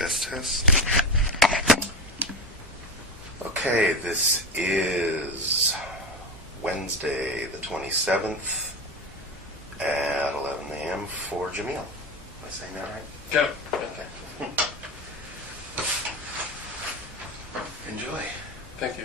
Test, test. Okay, this is Wednesday, the 27th at 11 a.m. for Jameel. Am I saying that right? Yeah. Okay. Enjoy. Thank you.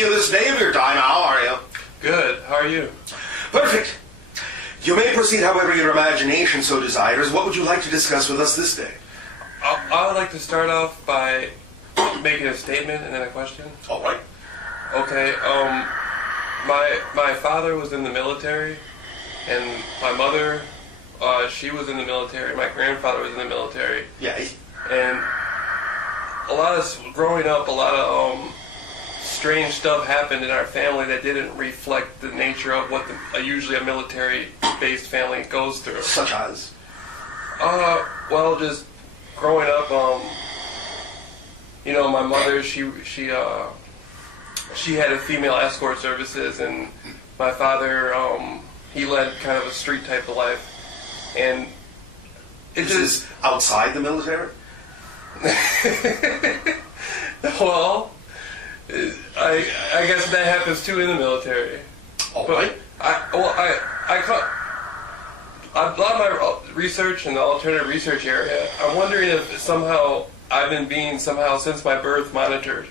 This day of your time. How are you? Good. How are you? Perfect. You may proceed however your imagination so desires. What would you like to discuss with us this day? I would like to start off by making a statement and then a question. All right. Okay. My father was in the military, and my mother, she was in the military. My grandfather was in the military. Yes. And growing up, a lot of strange stuff happened in our family that didn't reflect the nature of what usually a military-based family goes through. Such as? Well, just growing up, my mother, she had a female escort services, and my father, he led kind of a street type of life, and This is outside the military? Well, I guess that happens too in the military. All right. A lot of my research in the alternative research area, I'm wondering if somehow I've been being since my birth monitored.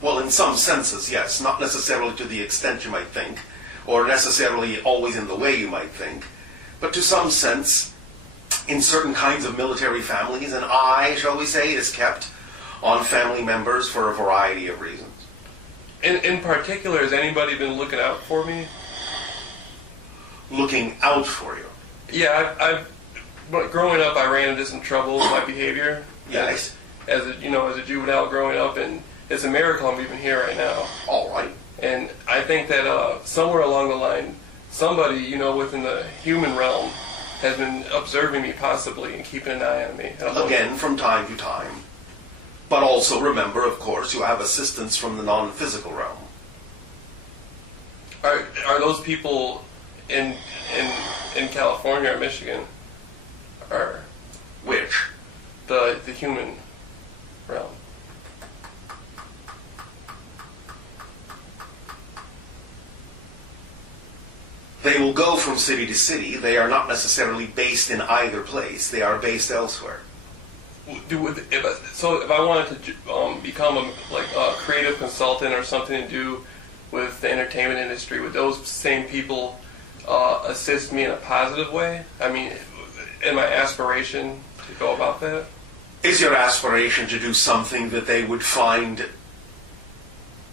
Well, in some senses, yes. Not necessarily to the extent you might think, or necessarily always in the way you might think, but to some sense, in certain kinds of military families, an eye, shall we say, is kept on family members for a variety of reasons. In particular, has anybody been looking out for me? Looking out for you? Yeah, growing up, I ran into some trouble with my behavior. Yes. As a juvenile growing up, and it's a miracle I'm even here right now. All right. And I think that somewhere along the line, somebody, within the human realm has been observing me possibly and keeping an eye on me. Again, from time to time. But also remember, of course, you have assistance from the non-physical realm. Are those people in California or Michigan? Or Which? the human realm? They will go from city to city. They are not necessarily based in either place. They are based elsewhere. So if I wanted to become a creative consultant or something to do with the entertainment industry, would those same people assist me in a positive way? I mean, in my aspiration to go about that? Is your aspiration to do something that they would find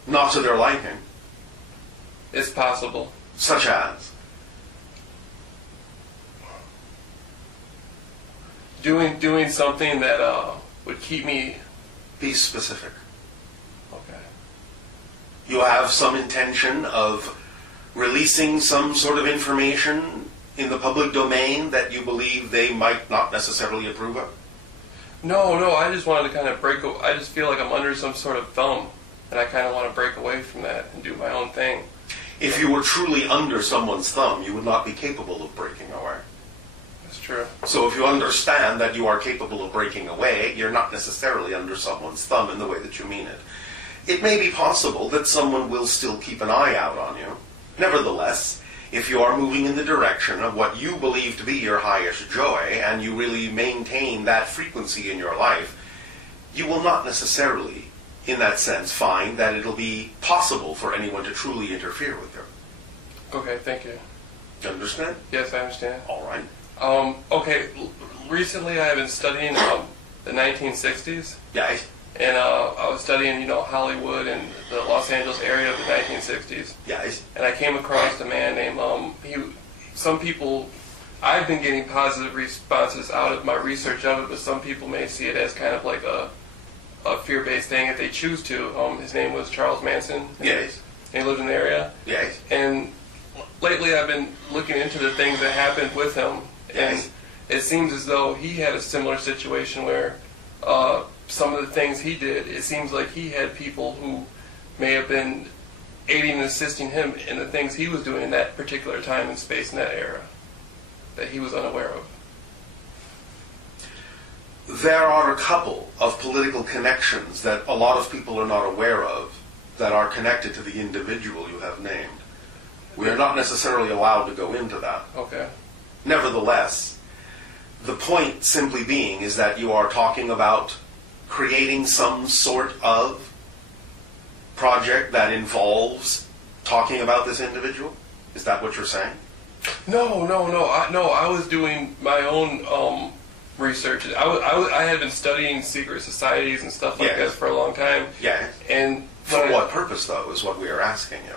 not to their liking? It's possible. Such as? Doing something that would keep me... Be specific. Okay. You have some intention of releasing some sort of information in the public domain that you believe they might not necessarily approve of? No, I just wanted to kind of I just feel like I'm under some sort of thumb, and I kind of want to break away from that and do my own thing. If you were truly under someone's thumb, you would not be capable of breaking away. That's true. So if you understand that you are capable of breaking away, you're not necessarily under someone's thumb in the way that you mean it. It may be possible that someone will still keep an eye out on you. Nevertheless, if you are moving in the direction of what you believe to be your highest joy, and you really maintain that frequency in your life, you will not necessarily, in that sense, find that it'll be possible for anyone to truly interfere with you. Okay, thank you. Do you understand? Yes, I understand. All right. Okay, recently I have been studying the 1960s. Yes. And I was studying, Hollywood and the Los Angeles area of the 1960s. Yes. And I came across a man named, some people, I've been getting positive responses out of my research of it, but some people may see it as kind of like a fear-based thing if they choose to. His name was Charles Manson. Yes. And he lived in the area. Yes. And lately I've been looking into the things that happened with him. Yes. And it seems as though he had a similar situation where some of the things he did, it seems like he had people who may have been aiding and assisting him in the things he was doing in that particular time and space in that era that he was unaware of. There are a couple of political connections that a lot of people are not aware of that are connected to the individual you have named. We are not necessarily allowed to go into that. Okay. Nevertheless, the point simply being is that you are talking about creating some sort of project that involves talking about this individual? Is that what you're saying? No. I was doing my own research. I had been studying secret societies and stuff like this for a long time. Yes. And for what purpose, though, is what we are asking you.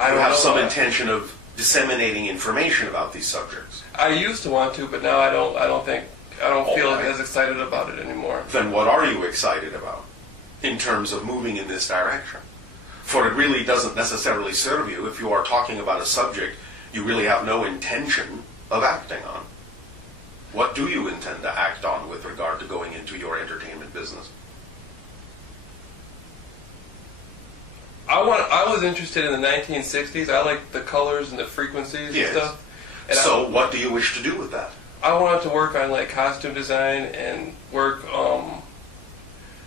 I You have some intention of disseminating information about these subjects. I used to want to, but now I don't feel as excited about it anymore. Then what are you excited about in terms of moving in this direction? For it really doesn't necessarily serve you if you are talking about a subject you really have no intention of acting on. What do you intend to act on with regard to going into your entertainment business? I was interested in the 1960s. I liked the colors and the frequencies and stuff. And so what do you wish to do with that? I wanted to work on like costume design and work.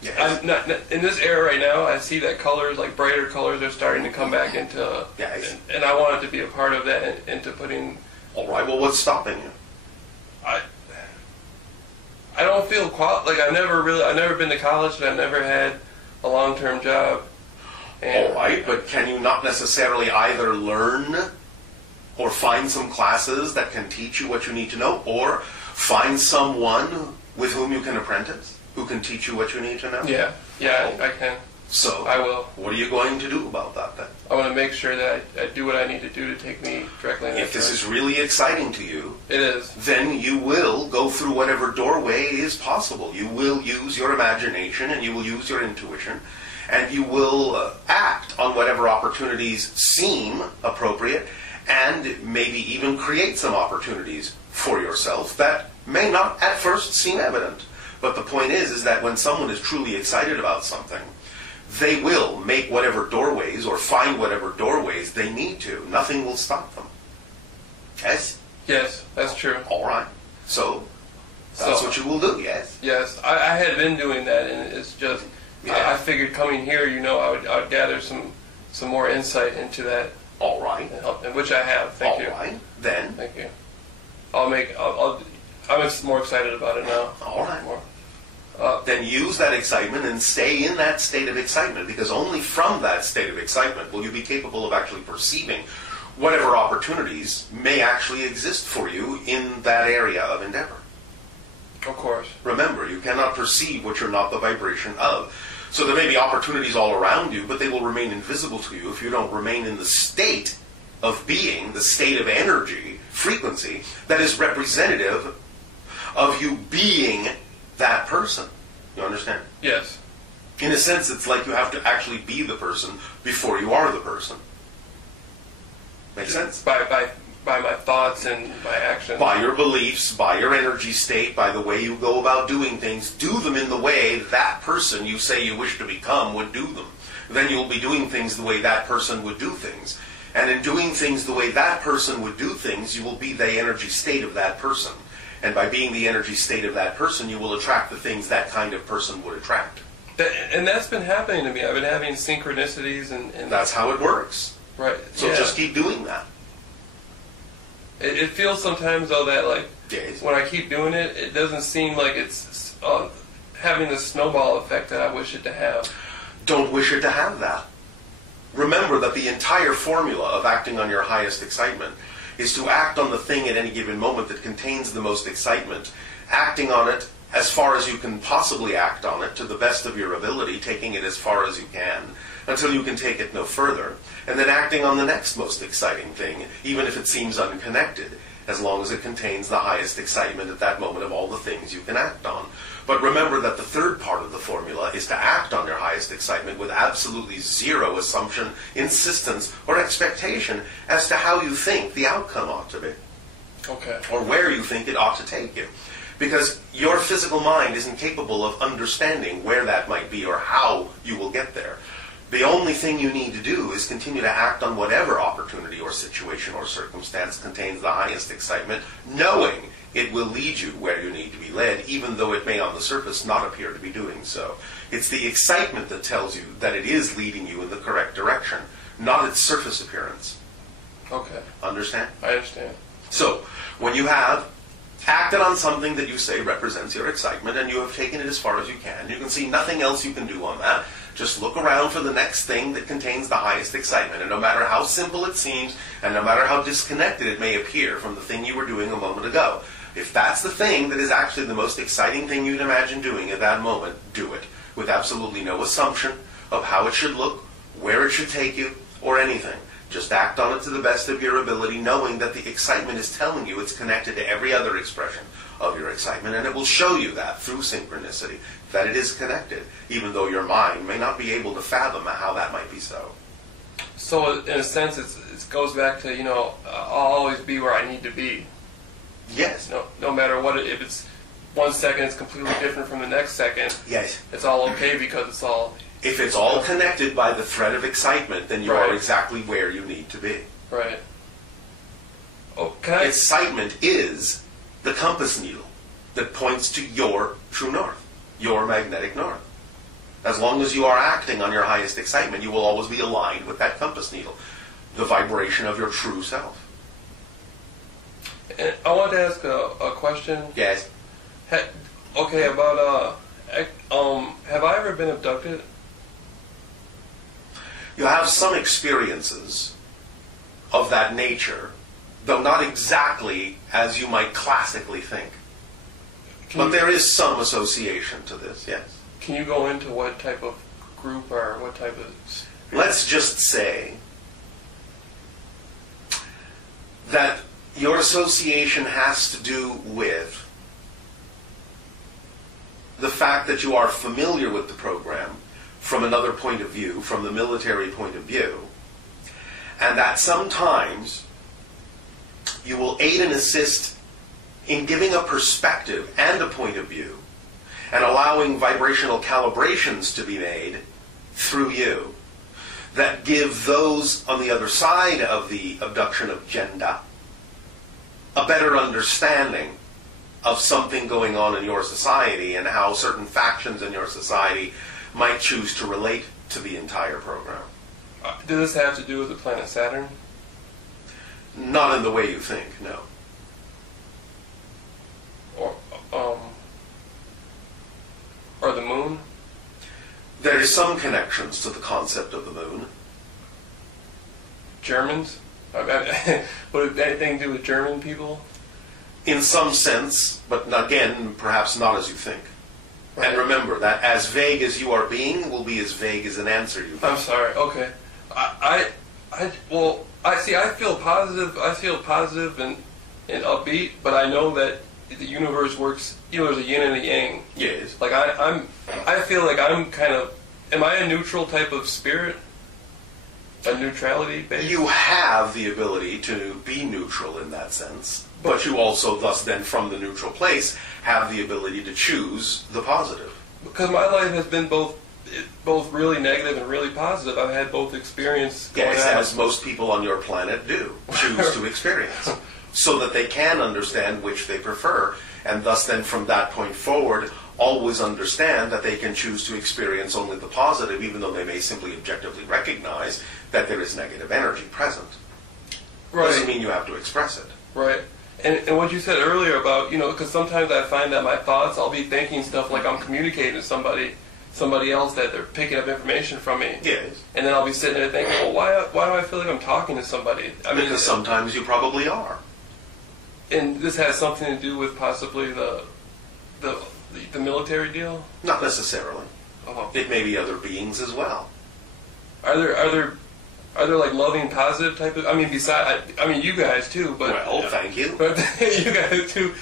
Yes. In this era right now, I see that colors, like brighter colors, are starting to come back into. Yes. And I wanted to be a part of that and into putting. All right. Well, what's stopping you? I don't feel like I've never been to college and I've never had a long-term job. And all right, but can you not necessarily either learn or find some classes that can teach you what you need to know, or find someone with whom you can apprentice, who can teach you what you need to know? Yeah, I can. So, I will. What are you going to do about that then? I want to make sure that I do what I need to do to take me directly in that If this is really exciting to you, it is. Then you will go through whatever doorway is possible. You will use your imagination and you will use your intuition, and you will act on whatever opportunities seem appropriate, and maybe even create some opportunities for yourself that may not at first seem evident. But the point is that when someone is truly excited about something, they will make whatever doorways or find whatever doorways they need to. Nothing will stop them. Yes? Yes, that's true. All right. So, that's what you will do, yes? Yes. I had been doing that, and it's just, I figured coming here, I would gather some more insight into that. All right. And which I have. Thank you. All right. Then. Thank you. I'm more excited about it now. All right. More. Then use that excitement and stay in that state of excitement, because only from that state of excitement will you be capable of actually perceiving whatever opportunities may actually exist for you in that area of endeavor. Of course. Remember, you cannot perceive what you're not the vibration of. So there may be opportunities all around you, but they will remain invisible to you if you don't remain in the state of being, the state of energy, frequency, that is representative of you being that person. You understand? Yes. In a sense, it's like you have to actually be the person before you are the person. Make sense? By by my thoughts and my actions. By your beliefs, by your energy state, by the way you go about doing things. Do them in the way that person you say you wish to become would do them. Then you'll be doing things the way that person would do things. And in doing things the way that person would do things, you will be the energy state of that person. And by being the energy state of that person, you will attract the things that kind of person would attract. And that's been happening to me. I've been having synchronicities and that's how it works. Right. So just keep doing that. It feels sometimes, though, that like Yes. when I keep doing it, it doesn't seem like it's having the snowball effect that I wish it to have. Don't wish it to have that. Remember that the entire formula of acting on your highest excitement is to act on the thing at any given moment that contains the most excitement, acting on it as far as you can possibly act on it to the best of your ability, taking it as far as you can, until you can take it no further, and then acting on the next most exciting thing, even if it seems unconnected, as long as it contains the highest excitement at that moment of all the things you can act on. But remember that the third part of the formula is to act on your highest excitement with absolutely zero assumption, insistence, or expectation as to how you think the outcome ought to be. Okay. Or where you think it ought to take you. Because your physical mind isn't capable of understanding where that might be or how you will get there. The only thing you need to do is continue to act on whatever opportunity or situation or circumstance contains the highest excitement, knowing it will lead you where you need to be led, even though it may on the surface not appear to be doing so. It's the excitement that tells you that it is leading you in the correct direction, not its surface appearance. Okay. Understand? I understand. So, when you have acted on something that you say represents your excitement, and you have taken it as far as you can see nothing else you can do on that. Just look around for the next thing that contains the highest excitement, and no matter how simple it seems, and no matter how disconnected it may appear from the thing you were doing a moment ago, if that's the thing that is actually the most exciting thing you'd imagine doing at that moment, do it, with absolutely no assumption of how it should look, where it should take you, or anything. Just act on it to the best of your ability, knowing that the excitement is telling you it's connected to every other expression of your excitement, and it will show you that through synchronicity, that it is connected, even though your mind may not be able to fathom how that might be so. So, in a sense, it goes back to, I'll always be where I need to be. Yes. No matter what, if it's 1 second, it's completely different from the next second. Yes. It's all okay because it's all... If it's all connected by the thread of excitement, then you Right. are exactly where you need to be. Right. Oh, can I... Excitement is the compass needle that points to your true north, your magnetic north. As long as you are acting on your highest excitement, you will always be aligned with that compass needle, the vibration of your true self. And I wanted to ask a question. Yes. Okay, about, have I ever been abducted? You have some experiences of that nature, though not exactly as you might classically think. But there is some association to this, yes. Can you go into what type of group or what type of... Let's just say that your association has to do with the fact that you are familiar with the program from another point of view, from the military point of view, and that sometimes you will aid and assist in giving a perspective and a point of view and allowing vibrational calibrations to be made through you that give those on the other side of the abduction agenda a better understanding of something going on in your society and how certain factions in your society might choose to relate to the entire program. Does this have to do with the planet Saturn? Not in the way you think, no. Or the moon? There is some connections to the concept of the moon. Germans? Would it have anything to do with German people? In some sense, but again, perhaps not as you think. Right. And remember that as vague as you are being will be as vague as an answer you give. I'm sorry. Okay. I feel positive. I feel positive and upbeat, but I know that the universe works. There's a yin and a yang. Yes. Like I feel like I'm kind of. Am I a neutral type of spirit? a neutrality base? You have the ability to be neutral in that sense, but you also thus then from the neutral place have the ability to choose the positive. Because my life has been both really negative and really positive. I've had both experience going Yes, out. as most people on your planet do, choose to experience, so that they can understand which they prefer, and thus then from that point forward always understand that they can choose to experience only the positive, even though they may simply objectively recognize that there is negative energy present. Right. Doesn't mean you have to express it. Right. And what you said earlier about, because sometimes I find that my thoughts, I'll be thinking stuff like I'm communicating to somebody else, that they're picking up information from me. Yes. And then I'll be sitting there thinking, well, why do I feel like I'm talking to somebody? Because sometimes you probably are. And this has something to do with possibly the military deal? Not necessarily. Oh. It may be other beings as well. Are there like loving, positive type of? You guys too, but Well, thank you. But you guys too,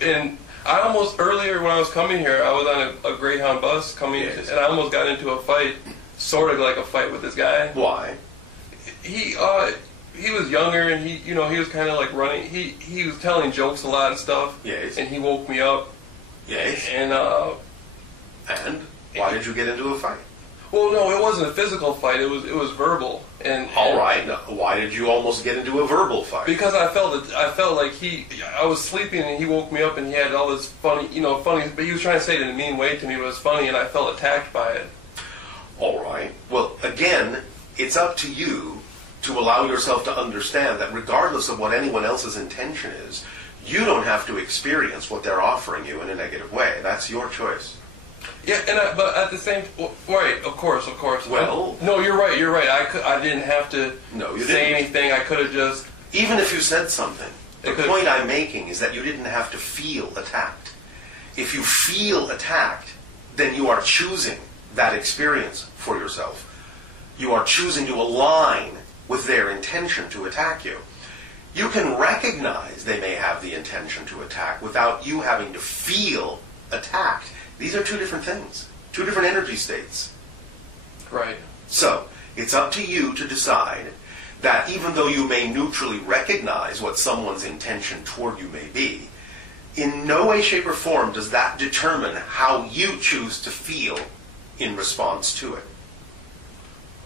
and I almost earlier when I was coming here, I was on a Greyhound bus coming, Yes. and I almost got into a fight, sort of like a fight with this guy. Why? He was younger, and he was kind of like running. He was telling jokes a lot and stuff. Yes. And he woke me up. Yes. And why did you get into a fight? well, no, it wasn't a physical fight. It was verbal. And All right. Now, why did you almost get into a verbal fight? Because I felt like I was sleeping and he woke me up and he had all this funny, but he was trying to say it in a mean way to me, but it was funny, and I felt attacked by it. All right. Well, again, it's up to you to allow yourself to understand that regardless of what anyone else's intention is, you don't have to experience what they're offering you in a negative way. That's your choice. Yeah, but at the same, right? Of course. Well, no, you're right. I didn't have to say anything. I could have just. Even if you said something, the point I'm making is that you didn't have to feel attacked. If you feel attacked, then you are choosing that experience for yourself. You are choosing to align with their intention to attack you. You can recognize they may have the intention to attack without you having to feel attacked. These are two different things, two different energy states. Right. So, it's up to you to decide that even though you may neutrally recognize what someone's intention toward you may be, in no way, shape, or form does that determine how you choose to feel in response to it.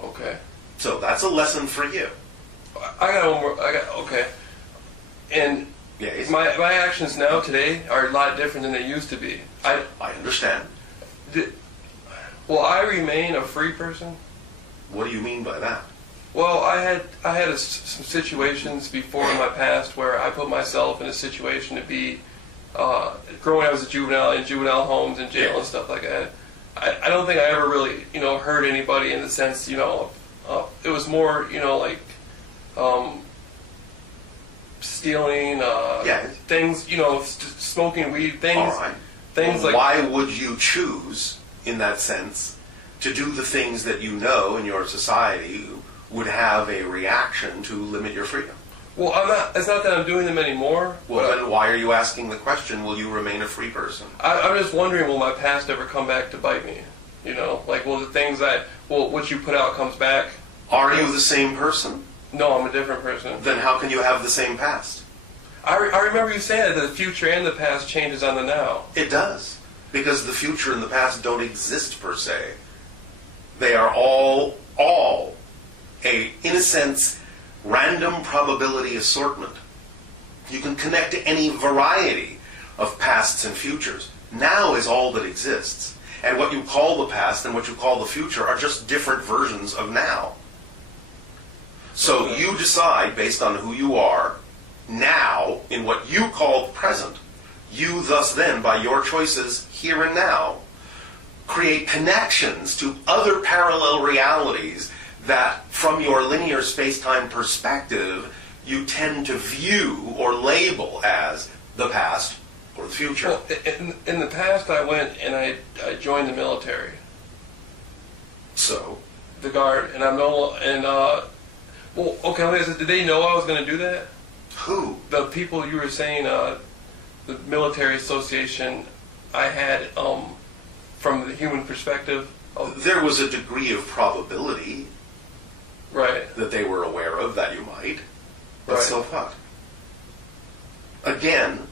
Okay. So that's a lesson for you. I got one more. Okay. And Yes. my actions now today are a lot different than they used to be. I understand. Will I remain a free person? What do you mean by that? Well, I had some situations before in my past where I put myself in a situation to be growing up as a juvenile in juvenile homes and jail and stuff like that. I don't think I ever really hurt anybody in the sense it was more like stealing things smoking weed things. All right. Things well, like why would you choose in that sense to do the things that you know in your society would have a reaction to limit your freedom? Well, it's not that I'm doing them anymore. Well, then why are you asking the question, will you remain a free person? I'm just wondering, will my past ever come back to bite me? Like, will the things what you put out comes back? Are you the same person? No, I'm a different person. Then how can you have the same past? I remember you saying that the future and the past changes on the now. It does. Because the future and the past don't exist per se. They are all in a sense, random probability assortment. You can connect to any variety of pasts and futures. Now is all that exists. And what you call the past and what you call the future are just different versions of now. So you decide, based on who you are, now, in what you call present, you thus then, by your choices here and now, create connections to other parallel realities that, from your linear space-time perspective, you tend to view or label as the past or the future. Well, in the past, I went and I joined the military. So? The Guard, and well, okay, let me ask you, did they know I was going to do that? Who? The people you were saying, the military association I had, from the human perspective. There was a degree of probability. Right. that they were aware of that you might, but Right. so what? Again,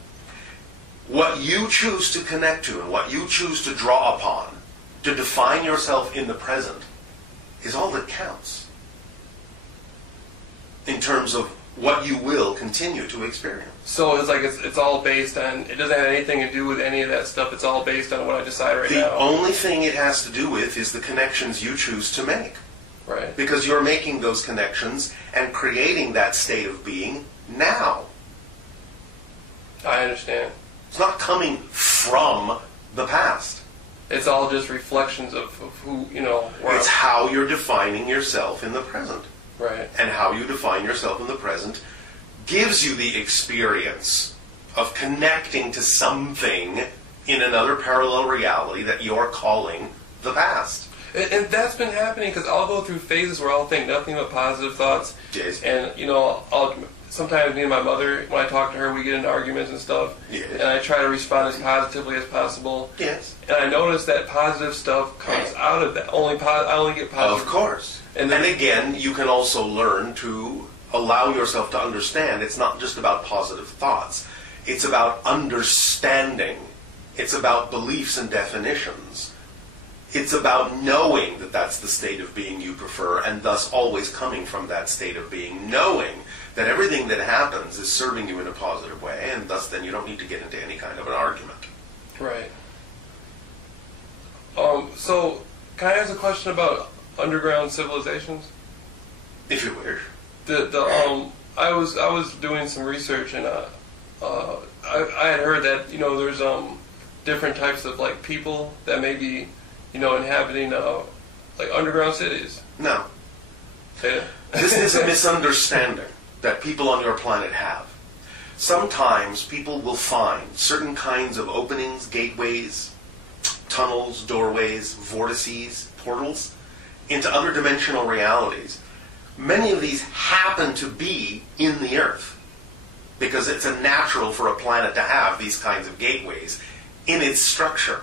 what you choose to connect to and what you choose to draw upon to define yourself in the present is all that counts in terms of what you will continue to experience. So it's like it's all based on, it doesn't have anything to do with any of that stuff. It's all based on what I decide right The now. only thing it has to do with is the connections you choose to make. Right. Because you're making those connections and creating that state of being now. I understand. It's not coming from the past. It's all just reflections of who, where It's how you're defining yourself in the present. Right. And how you define yourself in the present gives you the experience of connecting to something in another parallel reality that you're calling the past. And that's been happening because I'll go through phases where I'll think nothing but positive thoughts. Yes. And, sometimes me and my mother, when I talk to her, we get into arguments and stuff. Yes. And I try to respond as positively as possible. Yes. And I notice that positive stuff comes out of that. I only get positive. Of course. And And then, again, you can also learn to allow yourself to understand it's not just about positive thoughts. It's about understanding. It's about beliefs and definitions. It's about knowing that that's the state of being you prefer, and thus always coming from that state of being, knowing that everything that happens is serving you in a positive way, and thus then you don't need to get into any kind of an argument. right. So, can I ask a question about underground civilizations? If you wish. I was doing some research and I had heard that there's different types of like people that may be inhabiting like underground cities. No. Yeah. This is a misunderstanding that people on your planet have. Sometimes people will find certain kinds of openings, gateways, tunnels, doorways, vortices, portals into other dimensional realities. Many of these happen to be in the Earth because it's a natural for a planet to have these kinds of gateways in its structure.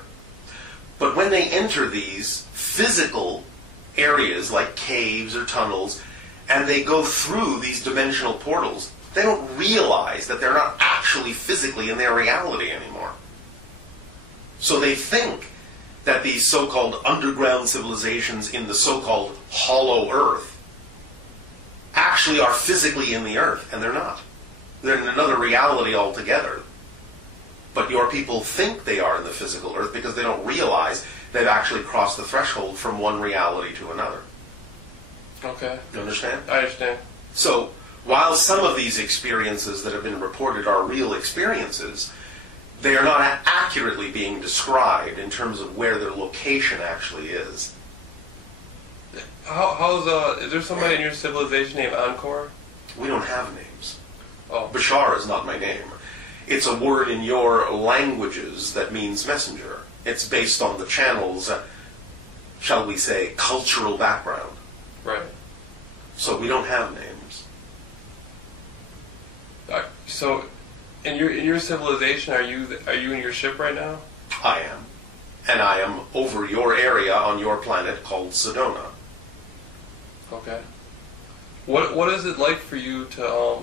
But when they enter these physical areas like caves or tunnels, and they go through these dimensional portals, they don't realize that they're not actually physically in their reality anymore. So they think that these so-called underground civilizations in the so-called hollow Earth actually are physically in the Earth, and they're not. They're in another reality altogether. But your people think they are in the physical Earth because they don't realize they've actually crossed the threshold from one reality to another. Okay. You understand? I understand. So, while some of these experiences that have been reported are real experiences, they are not accurately being described in terms of where their location actually is. Is there somebody in your civilization named Encore? We don't have names. Oh. Bashar is not my name. It's a word in your languages that means messenger. It's based on the channel's, shall we say, cultural background. Right. So we don't have names. So, in your civilization, are you in your ship right now? I am. And I am over your area on your planet called Sedona. Okay. What is it like for you to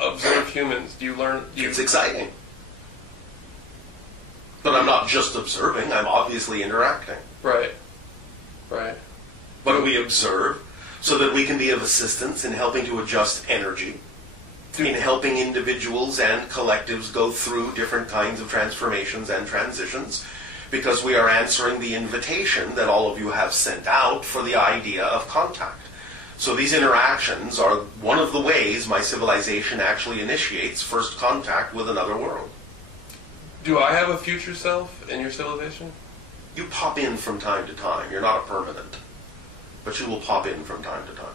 observe humans? Do you learn? It's exciting. But I'm not just observing, I'm obviously interacting. Right. Right. But we observe so that we can be of assistance in helping to adjust energy, in helping individuals and collectives go through different kinds of transformations and transitions, because we are answering the invitation that all of you have sent out for the idea of contact. So these interactions are one of the ways my civilization actually initiates first contact with another world. Do I have a future self in your civilization? You pop in from time to time. You're not a permanent. But you will pop in from time to time.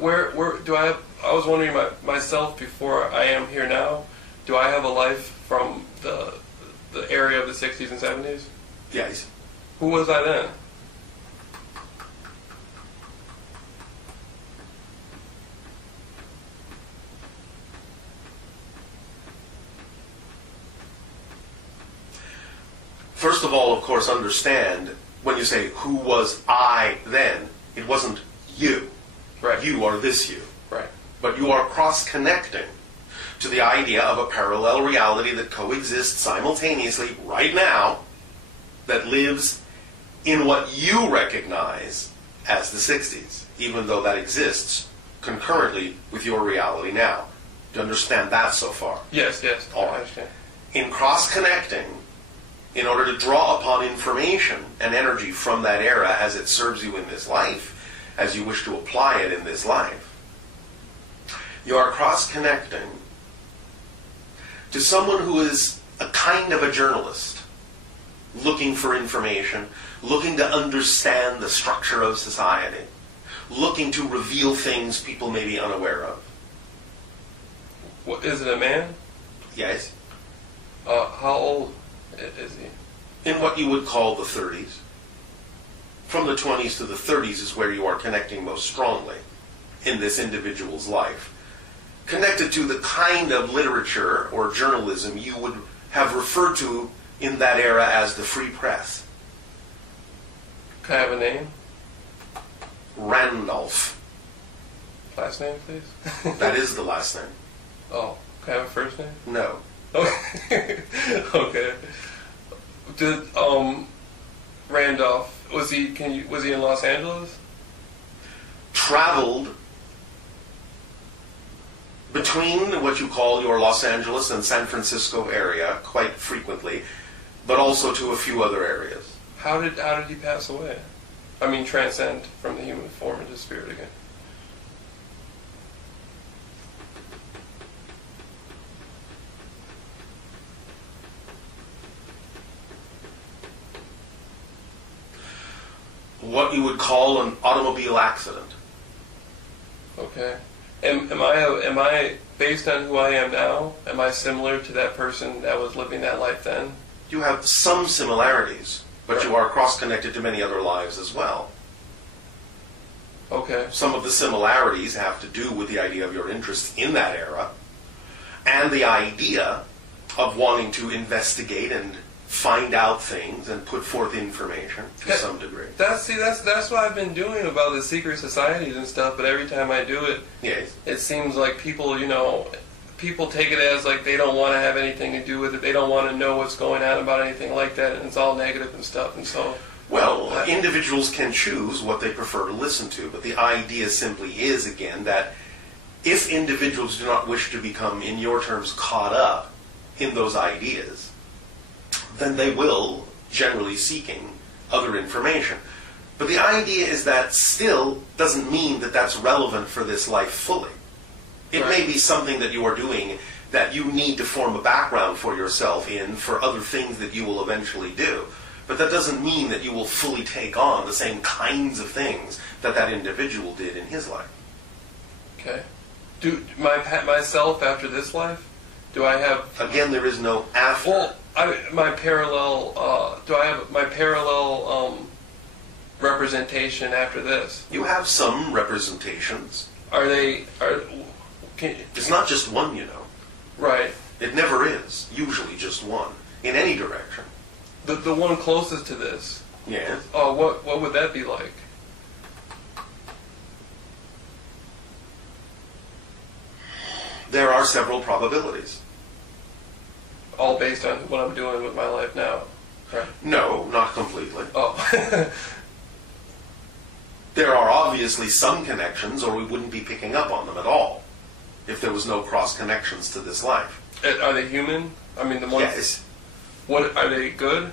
Where do I have... I was wondering myself before I am here now, do I have a life from the area of the 60s and 70s? Yes. Who was I then? First of all, of course, understand when you say, who was I then? It wasn't you. Right. You are this you. Right. But you are cross-connecting to the idea of a parallel reality that coexists simultaneously right now, that lives in what you recognize as the 60s, even though that exists concurrently with your reality now. Do you understand that so far? Yes, yes. All I right. understand. In cross-connecting, in order to draw upon information and energy from that era as it serves you in this life, as you wish to apply it in this life, you are cross-connecting to someone who is a kind of a journalist, looking for information, looking to understand the structure of society, looking to reveal things people may be unaware of. What, is it a man? Yes? How old is he? In what you would call the 30s. From the 20s to the 30s is where you are connecting most strongly in this individual's life. Connected to the kind of literature or journalism you would have referred to in that era as the free press. Can I have a name? Randolph. Last name, please? That is the last name. Oh, can I have a first name? No. Okay. Did Randolph was he in Los Angeles? Traveled between what you call your Los Angeles and San Francisco area quite frequently, but also to a few other areas. How did he pass away? I mean, transcend from the human form into spirit again. What you would call an automobile accident. Okay. Am I based on who I am now? Am I similar to that person that was living that life then? You have some similarities, but Right. you are cross-connected to many other lives as well. Okay. Some of the similarities have to do with the idea of your interest in that era and the idea of wanting to investigate and find out things and put forth information to some degree. That's what I've been doing about the secret societies and stuff. But every time I do it, Yes. it seems like people take it as like they don't want to have anything to do with it. They don't want to know what's going on about anything like that, and it's all negative and stuff. And so, Well, individuals can choose what they prefer to listen to, but the idea simply is, again, that if individuals do not wish to become, in your terms, caught up in those ideas, then they will, generally seeking, other information. But the idea is that still doesn't mean that that's relevant for this life fully. It Right. may be something that you are doing that you need to form a background for yourself in for other things that you will eventually do. But that doesn't mean that you will fully take on the same kinds of things that that individual did in his life. okay. Do myself after this life? Do I have? Again, there is no after. Well, my parallel. Do I have my parallel representation after this? You have some representations. Are they? It's not just one, you know. Right. It never is. Usually just one. In any direction. The one closest to this. Yes. Oh, what would that be like? There are several probabilities. All based on what I'm doing with my life now. Right. No, not completely. Oh. There are obviously some connections, or we wouldn't be picking up on them at all if there was no cross connections to this life. Are they human? I mean, the ones. Yes. What are they good?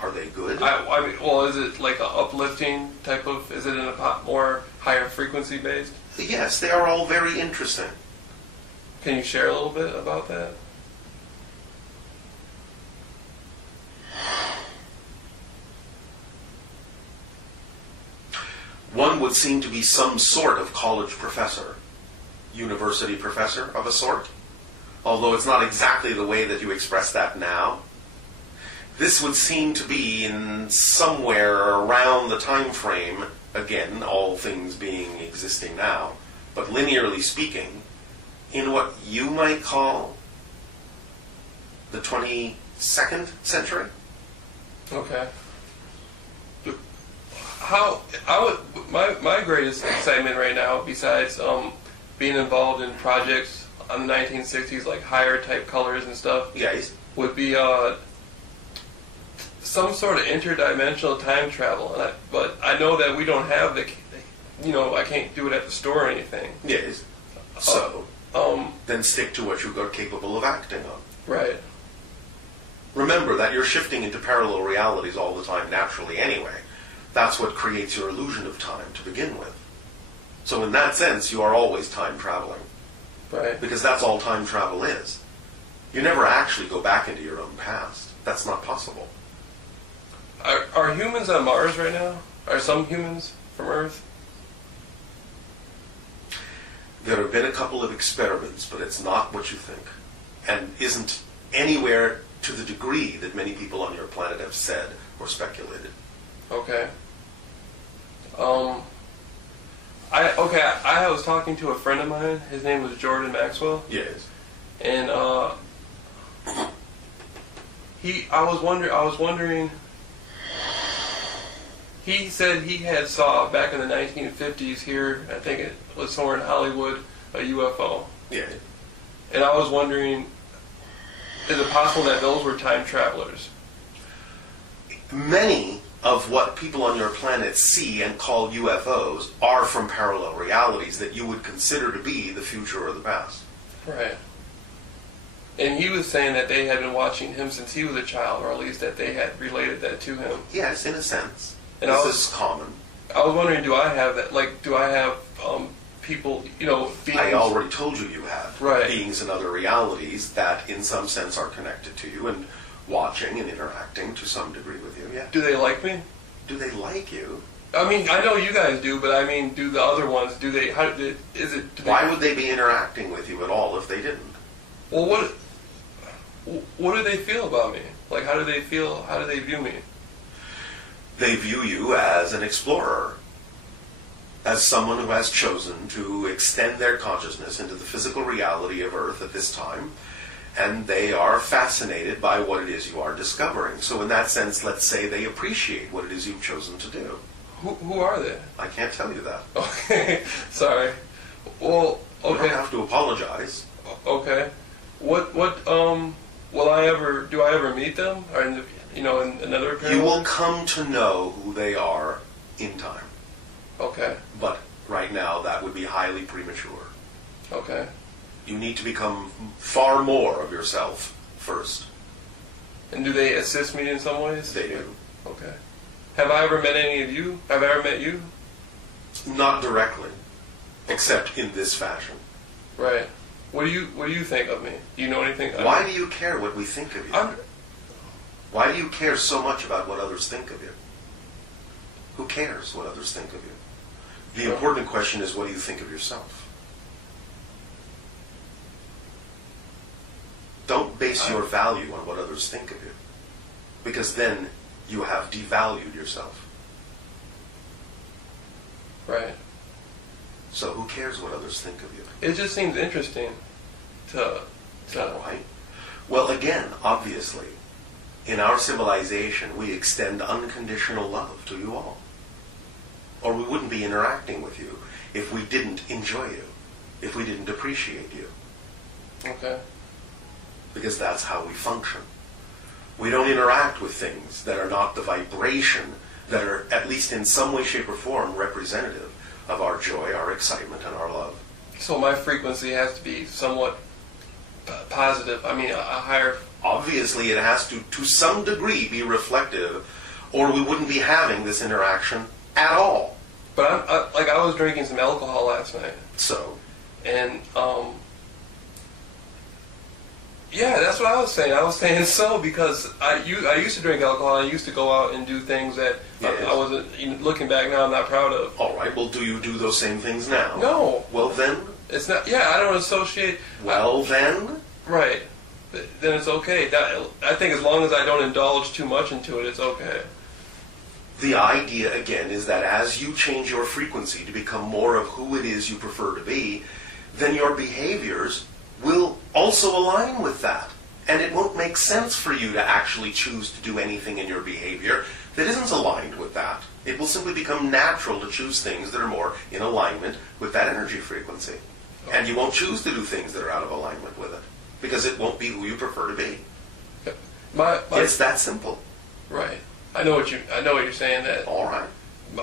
Are they good? I mean, well, is it like an uplifting type of? Is it in a more higher frequency based? Yes, they are all very interesting. Can you share a little bit about that? One would seem to be some sort of college professor, university professor of a sort, although it's not exactly the way that you express that now. This would seem to be in somewhere around the time frame, again, all things being existing now, but linearly speaking, in what you might call the 22nd century. Okay. how I would my greatest excitement right now, besides being involved in projects on the 1960s, like higher type colors and stuff, Yes. would be some sort of interdimensional time travel. But I know that we don't have the, I can't do it at the store or anything. Yes. So, then stick to what you are capable of acting on. Right. Remember that you're shifting into parallel realities all the time naturally anyway. That's what creates your illusion of time to begin with. So in that sense, you are always time traveling. Right. Because that's all time travel is. You never actually go back into your own past. That's not possible. Are humans on Mars right now? Are some humans from Earth? There have been a couple of experiments, but it's not what you think. And isn't anywhere to the degree that many people on your planet have said or speculated. Okay. I was talking to a friend of mine. His name was Jordan Maxwell. Yes. And I was wondering. He said he had saw back in the 1950s here. I think it was somewhere in Hollywood, a UFO. Yeah. And I was wondering, is it possible that those were time travelers? Many of what people on your planet see and call UFOs are from parallel realities that you would consider to be the future or the past. Right. And he was saying that they had been watching him since he was a child, or at least that they had related that to him. Yes, in a sense. And this is common. I was wondering, do I have that? Like, do I have people, beings? I already told you have Right. beings in other realities that in some sense are connected to you and watching and interacting to some degree with you, yeah. Do they like me? Do they like you? I mean, I know you guys do, but I mean, do the other ones, do they, Why would they be interacting with you at all if they didn't? Well, what do they feel about me? Like, how do they view me? They view you as an explorer, as someone who has chosen to extend their consciousness into the physical reality of Earth at this time, and they are fascinated by what it is you are discovering. So in that sense, let's say they appreciate what it is you've chosen to do. Who are they? I can't tell you that. Okay, sorry. Well, okay. You don't have to apologize. Okay. Do I ever meet them? Or in another appearance? You will come to know who they are in time. Okay. But right now, that would be highly premature. Okay. You need to become far more of yourself first. And do they assist me in some ways? They do. Okay. Have I ever met any of you? Have I ever met you? Not directly, except in this fashion. Right. What do you think of me? Do you know anything? Why do you care what we think of you? Why do you care so much about what others think of you? Who cares what others think of you? The important question is, what do you think of yourself? Don't base your value on what others think of you, because then you have devalued yourself. Right. So who cares what others think of you? It just seems interesting to All right. Well, again, obviously, in our civilization, we extend unconditional love to you all. Or we wouldn't be interacting with you if we didn't enjoy you, if we didn't appreciate you. Okay. Because that's how we function. We don't interact with things that are not the vibration that are, at least in some way, shape, or form, representative of our joy, our excitement, and our love. So my frequency has to be somewhat positive. I mean, a higher... Obviously, it has to some degree, be reflective, or we wouldn't be having this interaction at all. But I was drinking some alcohol last night. So? And, yeah, that's what I was saying. I was saying so because I used to drink alcohol. I used to go out and do things that Yes. I wasn't, looking back now, I'm not proud of. All right, well, do you do those same things now? No. Well, then? It's not, yeah, I don't associate... Then? Right. Then it's okay. I think as long as I don't indulge too much into it, it's okay. The idea, again, is that as you change your frequency to become more of who it is you prefer to be, then your behaviors will also align with that. And it won't make sense for you to actually choose to do anything in your behavior that isn't aligned with that. It will simply become natural to choose things that are more in alignment with that energy frequency. And you won't choose to do things that are out of alignment with it, because it won't be who you prefer to be. It's that simple. Right. I know what you're saying. That all right.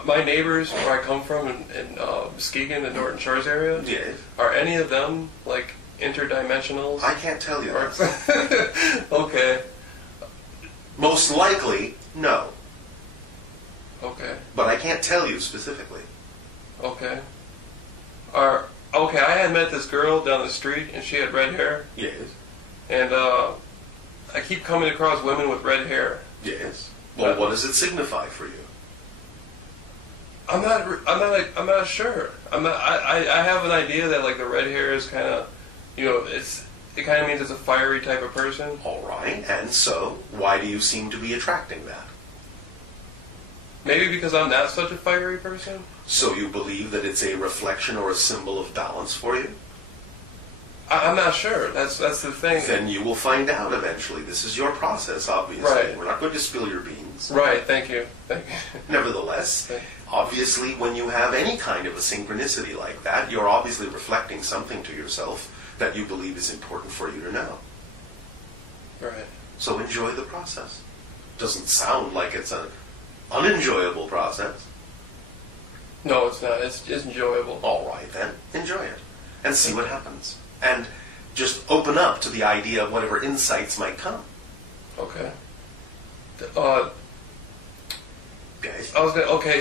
My neighbors, where I come from in Muskegon, the Norton Shores area, yes. Are any of them like interdimensionals? I can't tell you that. Okay. Most likely, no. Okay. But I can't tell you specifically. Okay. Okay, I had met this girl down the street, and she had red hair. Yes. And I keep coming across women with red hair. Yes. Well, what does it signify for you? I'm not sure. I have an idea that like the red hair is kind of, it kind of means it's a fiery type of person. All right. And so, why do you seem to be attracting that? Maybe because I'm not such a fiery person. So you believe that it's a reflection or a symbol of balance for you? I'm not sure. That's the thing. Then you will find out eventually. This is your process, obviously. Right. We're not going to spill your beans. Right. Thank you. Nevertheless, obviously, when you have any kind of a synchronicity like that, you're obviously reflecting something to yourself that you believe is important for you to know. Right. So enjoy the process. Doesn't sound like it's an unenjoyable process. No, it's not. It's enjoyable. All right, then. Enjoy it. And see what happens. And just open up to the idea of whatever insights might come. Okay. Okay.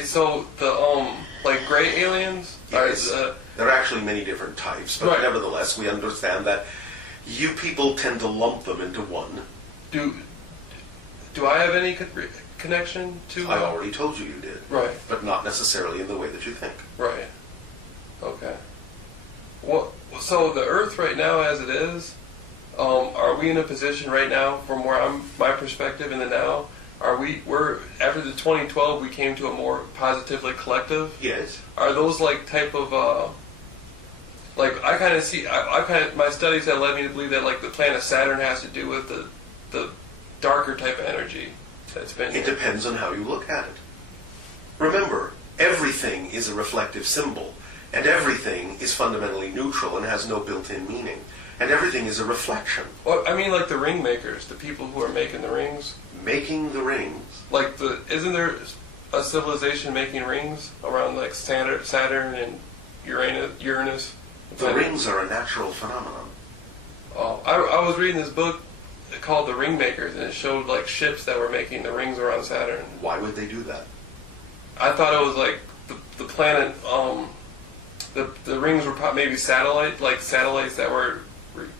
So the like gray aliens. Yes. There are actually many different types, but right. Nevertheless, we understand that you people tend to lump them into one. Do I have any connection to? I already told you you did. Right. But not necessarily in the way that you think. Right. Okay. Well, so the Earth right now, as it is, are we in a position right now, from where my perspective in the now, we're after the 2012 we came to a more positively collective. Yes. Are those like type of like I kind of see my studies have led me to believe that like the planet Saturn has to do with the darker type of energy that's been. It depends on how you look at it. Remember, everything is a reflective symbol. And everything is fundamentally neutral and has no built-in meaning. And everything is a reflection. Well, I mean like the ring makers, the people who are making the rings. Making the rings. Like isn't there a civilization making rings around like Saturn and Uranus? The rings are a natural phenomenon. Oh, I was reading this book called The Ring Makers, and it showed like ships that were making the rings around Saturn. Why would they do that? I thought it was like the planet. The rings were maybe satellites that were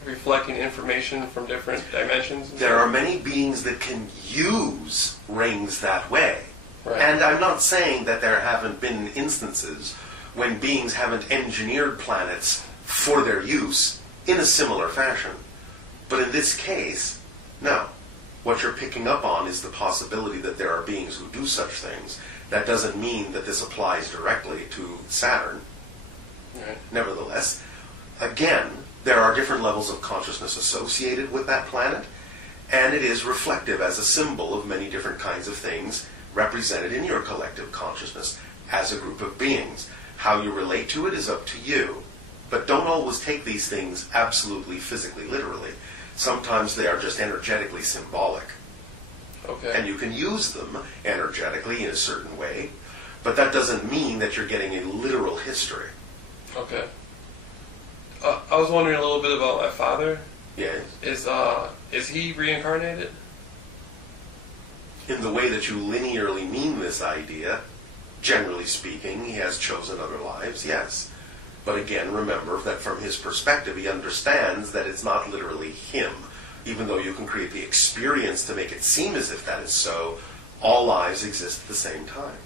reflecting information from different dimensions. There are many beings that can use rings that way. Right. And I'm not saying that there haven't been instances when beings haven't engineered planets for their use in a similar fashion. But in this case, no. What you're picking up on is the possibility that there are beings who do such things. That doesn't mean that this applies directly to Saturn. Right. Nevertheless, again, there are different levels of consciousness associated with that planet, and it is reflective as a symbol of many different kinds of things represented in your collective consciousness as a group of beings. How you relate to it is up to you, but don't always take these things absolutely physically literally. Sometimes they are just energetically symbolic. Okay. And you can use them energetically in a certain way, but that doesn't mean that you're getting a literal history. Okay. I was wondering a little bit about my father. Yes. Is he reincarnated? In the way that you linearly mean this idea, generally speaking, he has chosen other lives, yes. But again, remember that from his perspective, he understands that it's not literally him. Even though you can create the experience to make it seem as if that is so, all lives exist at the same time.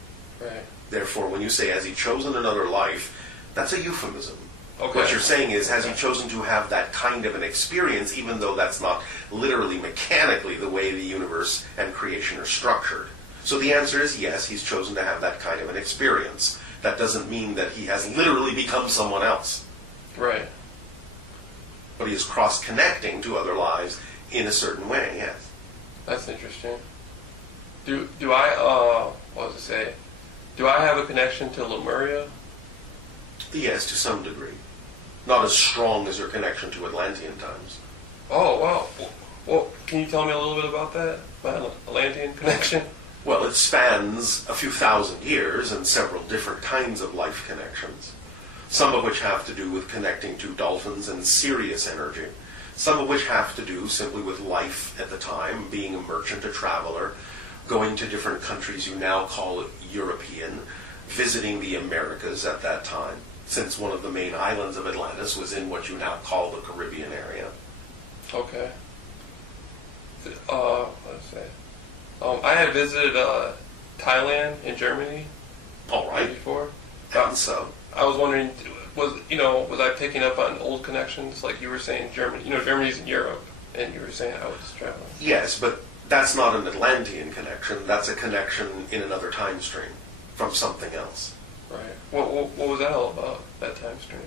Right. Therefore, when you say, has he chosen another life, that's a euphemism. Okay. What you're saying is, has he chosen to have that kind of an experience, even though that's not literally mechanically the way the universe and creation are structured? So the answer is yes, he's chosen to have that kind of an experience. That doesn't mean that he has literally become someone else. Right. But he is cross-connecting to other lives in a certain way, yes. That's interesting. Do I, what was I say? Do I have a connection to Lemuria? Yes, to some degree. Not as strong as your connection to Atlantean times. Oh, wow. Well, can you tell me a little bit about that? My Atlantean connection? Well, it spans a few thousand years and several different kinds of life connections. Some of which have to do with connecting to dolphins and Sirius energy. Some of which have to do simply with life at the time, being a merchant, a traveler, going to different countries you now call European, visiting the Americas at that time, since one of the main islands of Atlantis was in what you now call the Caribbean area. Okay. Let's see. I had visited Thailand and Germany. All right. Before. And so? I was wondering, was I picking up on old connections, like you were saying, Germany? Germany's in Europe, and you were saying I was traveling. Yes, but that's not an Atlantean connection. That's a connection in another time stream from something else. Right. What was that all about, that time stream?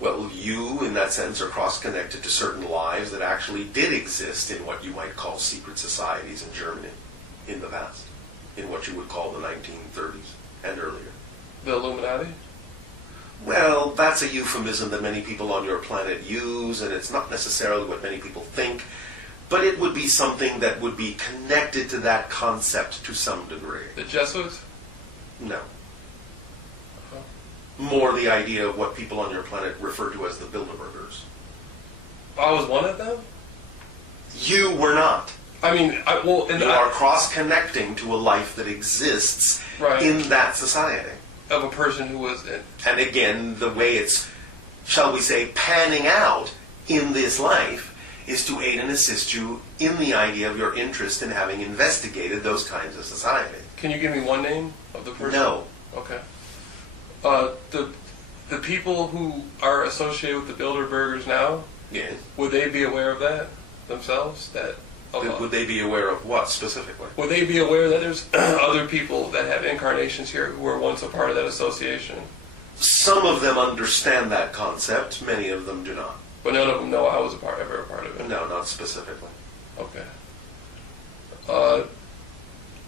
Well, you, in that sense, are cross-connected to certain lives that actually did exist in what you might call secret societies in Germany in the past, in what you would call the 1930s and earlier. The Illuminati? Well, that's a euphemism that many people on your planet use, and it's not necessarily what many people think, but it would be something that would be connected to that concept to some degree. The Jesuits? No. More the idea of what people on your planet refer to as the Bilderbergers. I was one of them? You were not. I mean, you are cross-connecting to a life that exists in that society. Of a person who was in. And again, the way it's, shall we say, panning out in this life is to aid and assist you in the idea of your interest in having investigated those kinds of society. Can you give me one name of the person? No. Okay. The people who are associated with the Bilderbergers now, yes, would they be aware of that themselves? Would they be aware of what specifically? Would they be aware that there's other people that have incarnations here who were once a part of that association? Some of them understand that concept. Many of them do not. But none of them know I was ever a part of it? No, not specifically. Okay.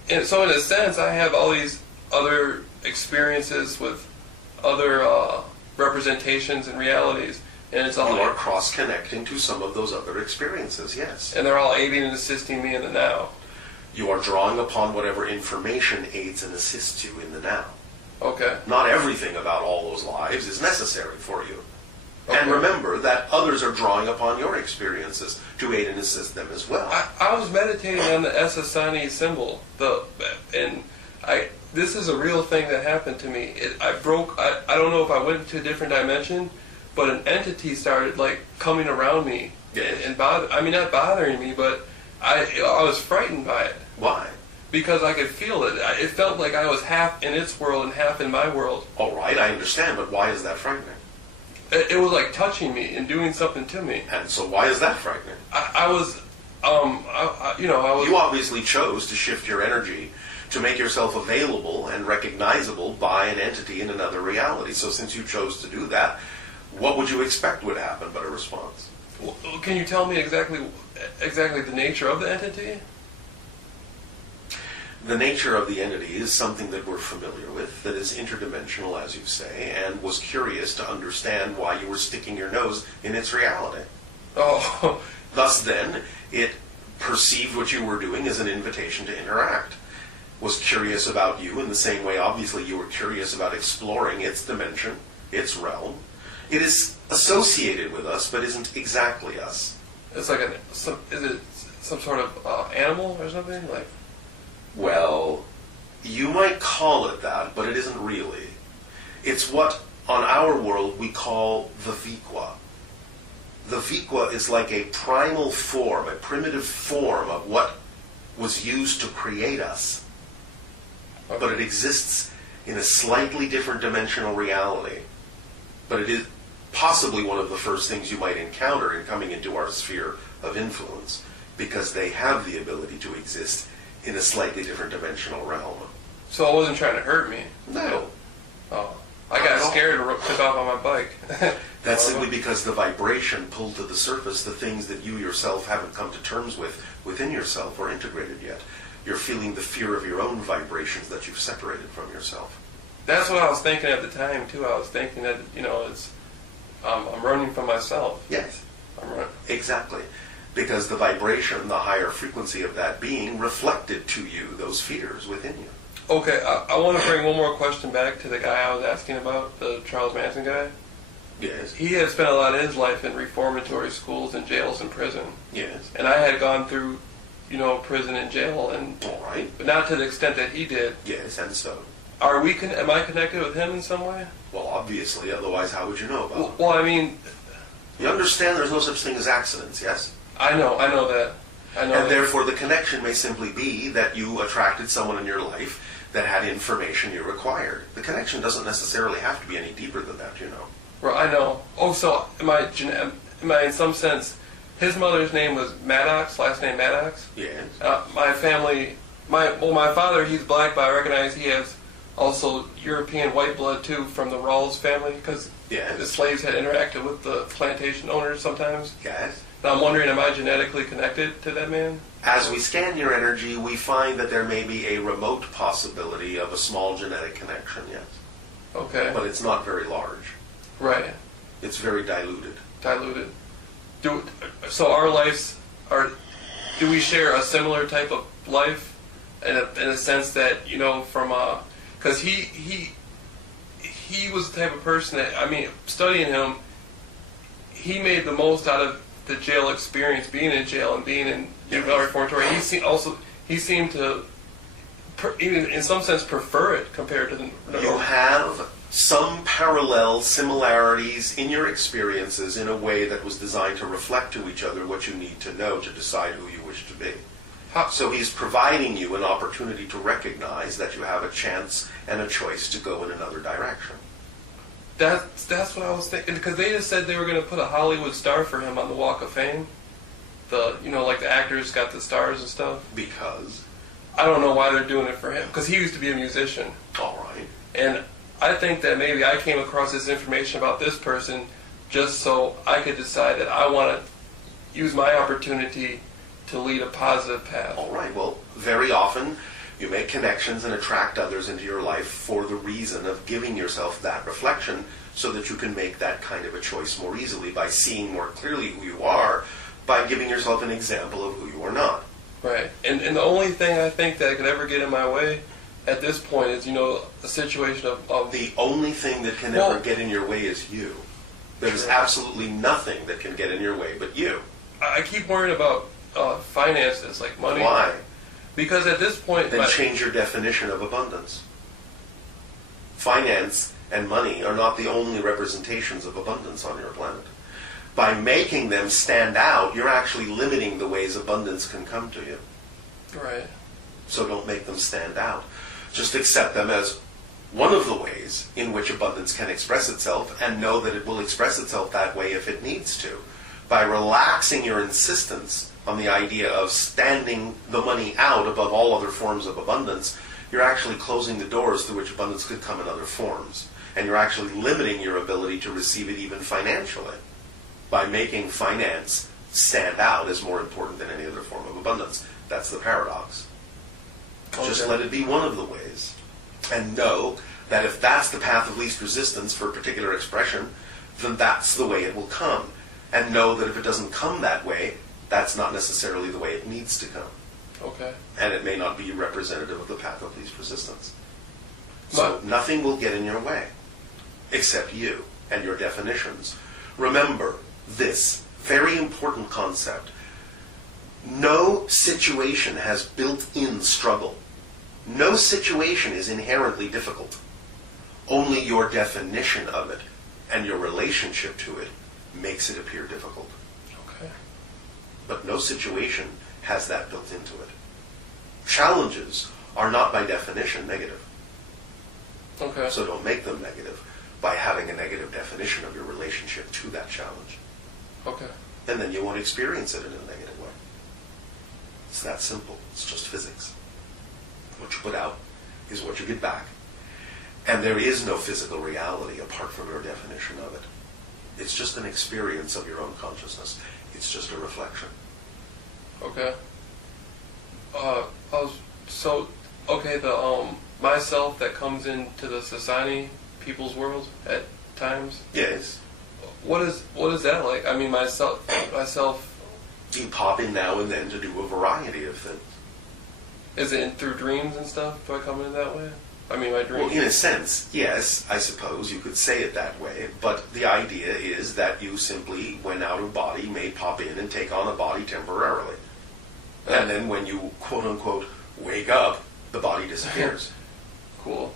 And so in a sense, I have all these other experiences with other representations and realities. And it's all you are cross-connecting to some of those other experiences, yes. And they're all aiding and assisting me in the now. You are drawing upon whatever information aids and assists you in the now. Okay. Not everything about all those lives is necessary for you. Okay. And remember that others are drawing upon your experiences to aid and assist them as well. I was meditating on the Essassani symbol, this is a real thing that happened to me. I don't know if I went to a different dimension, but an entity started coming around me, yes, and not bothering me, but I was frightened by it. Why? Because I could feel it. It felt like I was half in its world and half in my world. All right, I understand, but why is that frightening? It was like touching me and doing something to me. And so why is that frightening? You obviously chose to shift your energy to make yourself available and recognizable by an entity in another reality. So since you chose to do that, what would you expect would happen but a response? Well, can you tell me exactly the nature of the entity? The nature of the entity is something that we're familiar with, that is interdimensional, as you say, and was curious to understand why you were sticking your nose in its reality. Oh. Thus then, it perceived what you were doing as an invitation to interact. Was curious about you in the same way, obviously, you were curious about exploring its dimension, its realm. It is associated with us, but isn't exactly us. It's like is it some sort of animal or something? Well, you might call it that, but it isn't really. It's what, on our world, we call the Viqua. The Viqua is like a primal form, a primitive form of what was used to create us. Okay. But it exists in a slightly different dimensional reality. But it is possibly one of the first things you might encounter in coming into our sphere of influence, because they have the ability to exist in a slightly different dimensional realm. So it wasn't trying to hurt me? No. Oh. I got scared and took off on my bike. That's simply because the vibration pulled to the surface the things that you yourself haven't come to terms with within yourself or integrated yet. You're feeling the fear of your own vibrations that you've separated from yourself. That's what I was thinking at the time too. I was thinking that it's I'm running from myself. Yes, I'm running. Exactly, because the vibration, the higher frequency of that being, reflected to you those fears within you. Okay, I want to bring one more question back to the guy I was asking about, the Charles Manson guy. Yes. He had spent a lot of his life in reformatory schools and jails and prison. Yes. And I had gone through, prison and jail, and All right. but not to the extent that he did. Yes, and so. Am I connected with him in some way? Well, obviously, otherwise how would you know about it? Well, I mean, You understand there's no such thing as accidents, yes? I know that. And therefore the connection may simply be that you attracted someone in your life that had information you required. The connection doesn't necessarily have to be any deeper than that, Well, I know. Oh, so am I in some sense? His mother's name was Maddox, last name Maddox. Yes. My family, my father, he's black, but I recognize he has also European white blood too from the Rawls family, because Yes. the slaves had interacted with the plantation owners sometimes. Yes. And I'm wondering, am I genetically connected to that man? As we scan your energy, we find that there may be a remote possibility of a small genetic connection, yes. Okay. But it's not very large. Right. It's very diluted. Diluted. So our lives do we share a similar type of life in a sense that, because he was the type of person that, studying him, he made the most out of the jail experience, being in jail and being in juvenile reformatory. He seemed to, even in some sense, prefer it compared to the. You have some parallel similarities in your experiences in a way that was designed to reflect to each other what you need to know to decide who you wish to be. So he's providing you an opportunity to recognize that you have a chance and a choice to go in another direction. That's what I was thinking, because they just said they were going to put a Hollywood star for him on the Walk of Fame. Like the actors got the stars and stuff. Because? I don't know why they're doing it for him, because he used to be a musician. All right. And I think that maybe I came across this information about this person just so I could decide that I want to use my opportunity to lead a positive path. All right. Well, very often you make connections and attract others into your life for the reason of giving yourself that reflection so that you can make that kind of a choice more easily by seeing more clearly who you are, by giving yourself an example of who you are not. Right. And the only thing I think that could ever get in my way at this point is, a situation of The only thing that can ever get in your way is you. There's absolutely nothing that can get in your way but you. I keep worrying about finances, like money. Why? Because at this point... Then change your definition of abundance. Finance and money are not the only representations of abundance on your planet. By making them stand out, you're actually limiting the ways abundance can come to you. Right. So don't make them stand out. Just accept them as one of the ways in which abundance can express itself, and know that it will express itself that way if it needs to. By relaxing your insistence on the idea of standing the money out above all other forms of abundance, you're actually closing the doors through which abundance could come in other forms. And you're actually limiting your ability to receive it even financially by making finance stand out as more important than any other form of abundance. That's the paradox. Okay. Just let it be one of the ways. And know that if that's the path of least resistance for a particular expression, then that's the way it will come. And know that if it doesn't come that way, that's not necessarily the way it needs to come. Okay. And it may not be representative of the path of least resistance. So nothing will get in your way, except you and your definitions. Remember this very important concept. No situation has built-in struggle. No situation is inherently difficult. Only your definition of it and your relationship to it makes it appear difficult. Okay. But no situation has that built into it. Challenges are not by definition negative. Okay. So don't make them negative by having a negative definition of your relationship to that challenge. Okay. And then you won't experience it in a negative way. It's that simple. It's just physics. What you put out is what you get back. And there is no physical reality apart from your definition of it. It's just an experience of your own consciousness. It's just a reflection. Okay. I was So, okay, the myself that comes into the society, people's world at times. Yes. What is that like? I mean, myself. You pop in now and then to do a variety of things. Is it through dreams and stuff? Do I come in that way? I mean, my dreams. Well, in a sense, yes, I suppose you could say it that way. But the idea is that you simply, when out of body, may pop in and take on a body temporarily. And then when you, quote unquote, wake up, the body disappears. Cool.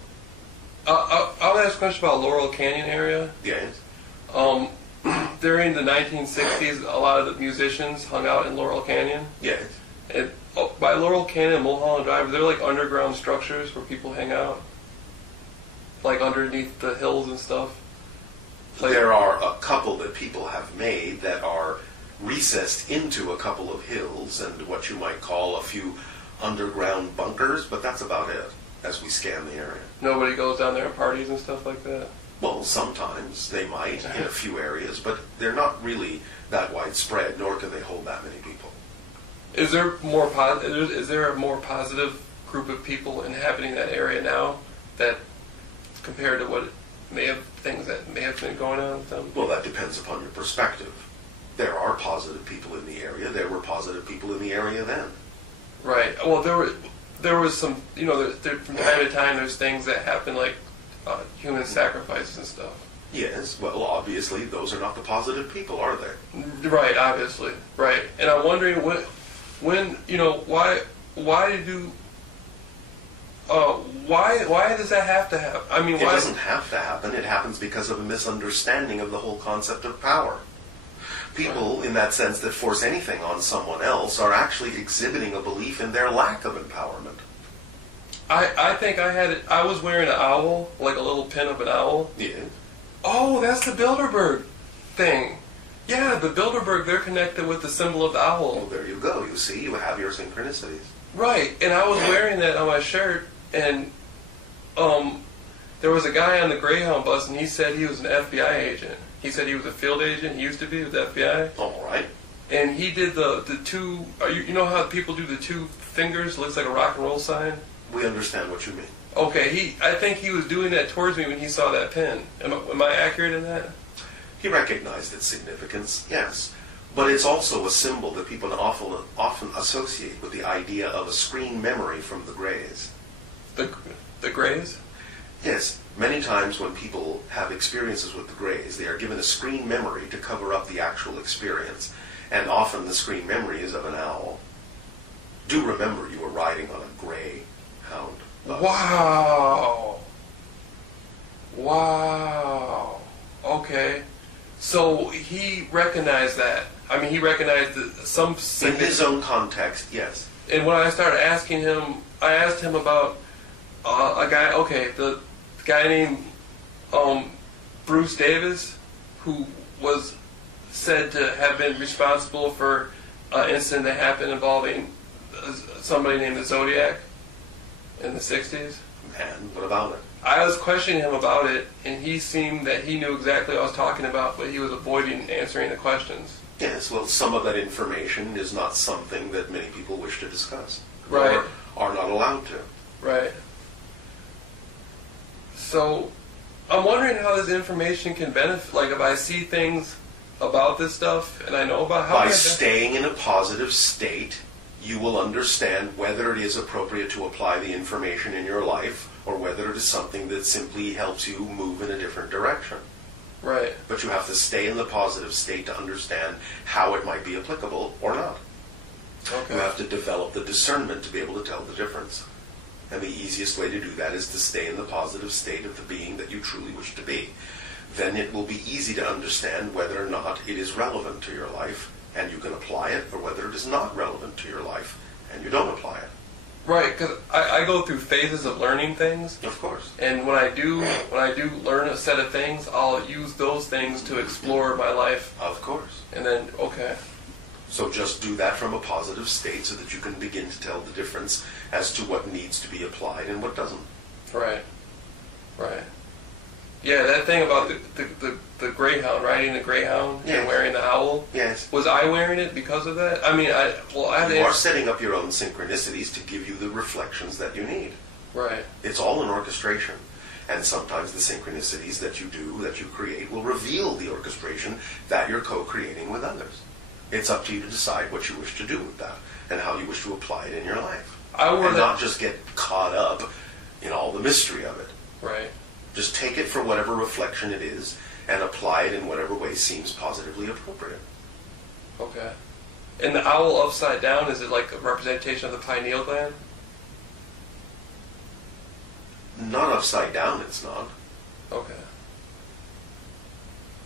I'll ask a question about Laurel Canyon area. Yes. During the 1960s, a lot of the musicians hung out in Laurel Canyon. Yes. And by Laurel Canyon and Mulholland Drive, are there like underground structures where people hang out? Like underneath the hills and stuff? Like, there are a couple that people have made that are recessed into a couple of hills and what you might call a few underground bunkers, but that's about it as we scan the area. Nobody goes down there and parties and stuff like that? Well, sometimes they might in a few areas, but they're not really that widespread, nor can they hold that many people. Is there a more positive group of people inhabiting that area now that compared to things that may have been going on with them? Well, that depends upon your perspective. There are positive people in the area. There were positive people in the area then. Right. Well, there was some, from time to time there's things that happen like human sacrifices and stuff. Yes. Well, obviously those are not the positive people, are they? Right. Obviously. Right. And I'm wondering when why does that have to happen? I mean, it doesn't have to happen. It happens because of a misunderstanding of the whole concept of power. People, in that sense, that force anything on someone else are actually exhibiting a belief in their lack of empowerment. I think I was wearing an owl, like a little pin of an owl. Yeah. Oh, that's the Bilderberg thing. Yeah, the Bilderberg, they're connected with the symbol of the owl. Well, there you go. You see, you have your synchronicities. Right, and I was wearing that on my shirt, and there was a guy on the Greyhound bus, and he said he was an FBI agent. He said he was a field agent. He used to be with the FBI. All right. And he did the two. You know how people do the two fingers? Looks like a rock and roll sign. We understand what you mean. Okay. I think he was doing that towards me when he saw that pin. Am I accurate in that? He recognized its significance, yes. But it's also a symbol that people often associate with the idea of a screen memory from the Greys. The Greys? Yes. Many times when people have experiences with the Greys, they are given a screen memory to cover up the actual experience. And often the screen memory is of an owl. Do remember you were riding on a Greyhound bus. Wow. Okay. So he recognized that. I mean, he recognized some... In his own context, yes. And when I started asking him, I asked him about a guy, the guy named Bruce Davis, who was said to have been responsible for an incident that happened involving somebody named the Zodiac in the 60s. And what about it? I was questioning him about it, and he seemed that he knew exactly what I was talking about, but he was avoiding answering the questions. Yes, well, some of that information is not something that many people wish to discuss. Right. Or are not allowed to. Right. So, I'm wondering how this information can benefit, like if I see things about this stuff, and I know about how... By staying in a positive state, you will understand whether it is appropriate to apply the information in your life, or whether it is something that simply helps you move in a different direction. Right. But you have to stay in the positive state to understand how it might be applicable or not. Okay. You have to develop the discernment to be able to tell the difference. And the easiest way to do that is to stay in the positive state of the being that you truly wish to be. Then it will be easy to understand whether or not it is relevant to your life, and you can apply it, or whether it is not relevant to your life, and you don't apply it. Right, because I go through phases of learning things. Of course. And when I do learn a set of things, I'll use those things to explore my life. Of course. And then, okay. So just do that from a positive state so that you can begin to tell the difference as to what needs to be applied and what doesn't. Right. Right. Yeah, that thing about the greyhound, riding the greyhound and wearing the owl. Yes. Was I wearing it because of that? I mean, You are setting up your own synchronicities to give you the reflections that you need. Right. It's all an orchestration. And sometimes the synchronicities that you do, that you create, will reveal the orchestration that you're co-creating with others. It's up to you to decide what you wish to do with that and how you wish to apply it in your life. Not just get caught up in all the mystery of it. Right. Just take it for whatever reflection it is and apply it in whatever way seems positively appropriate. Okay. And the owl upside down, is it like a representation of the pineal gland? Not upside down, it's not. Okay.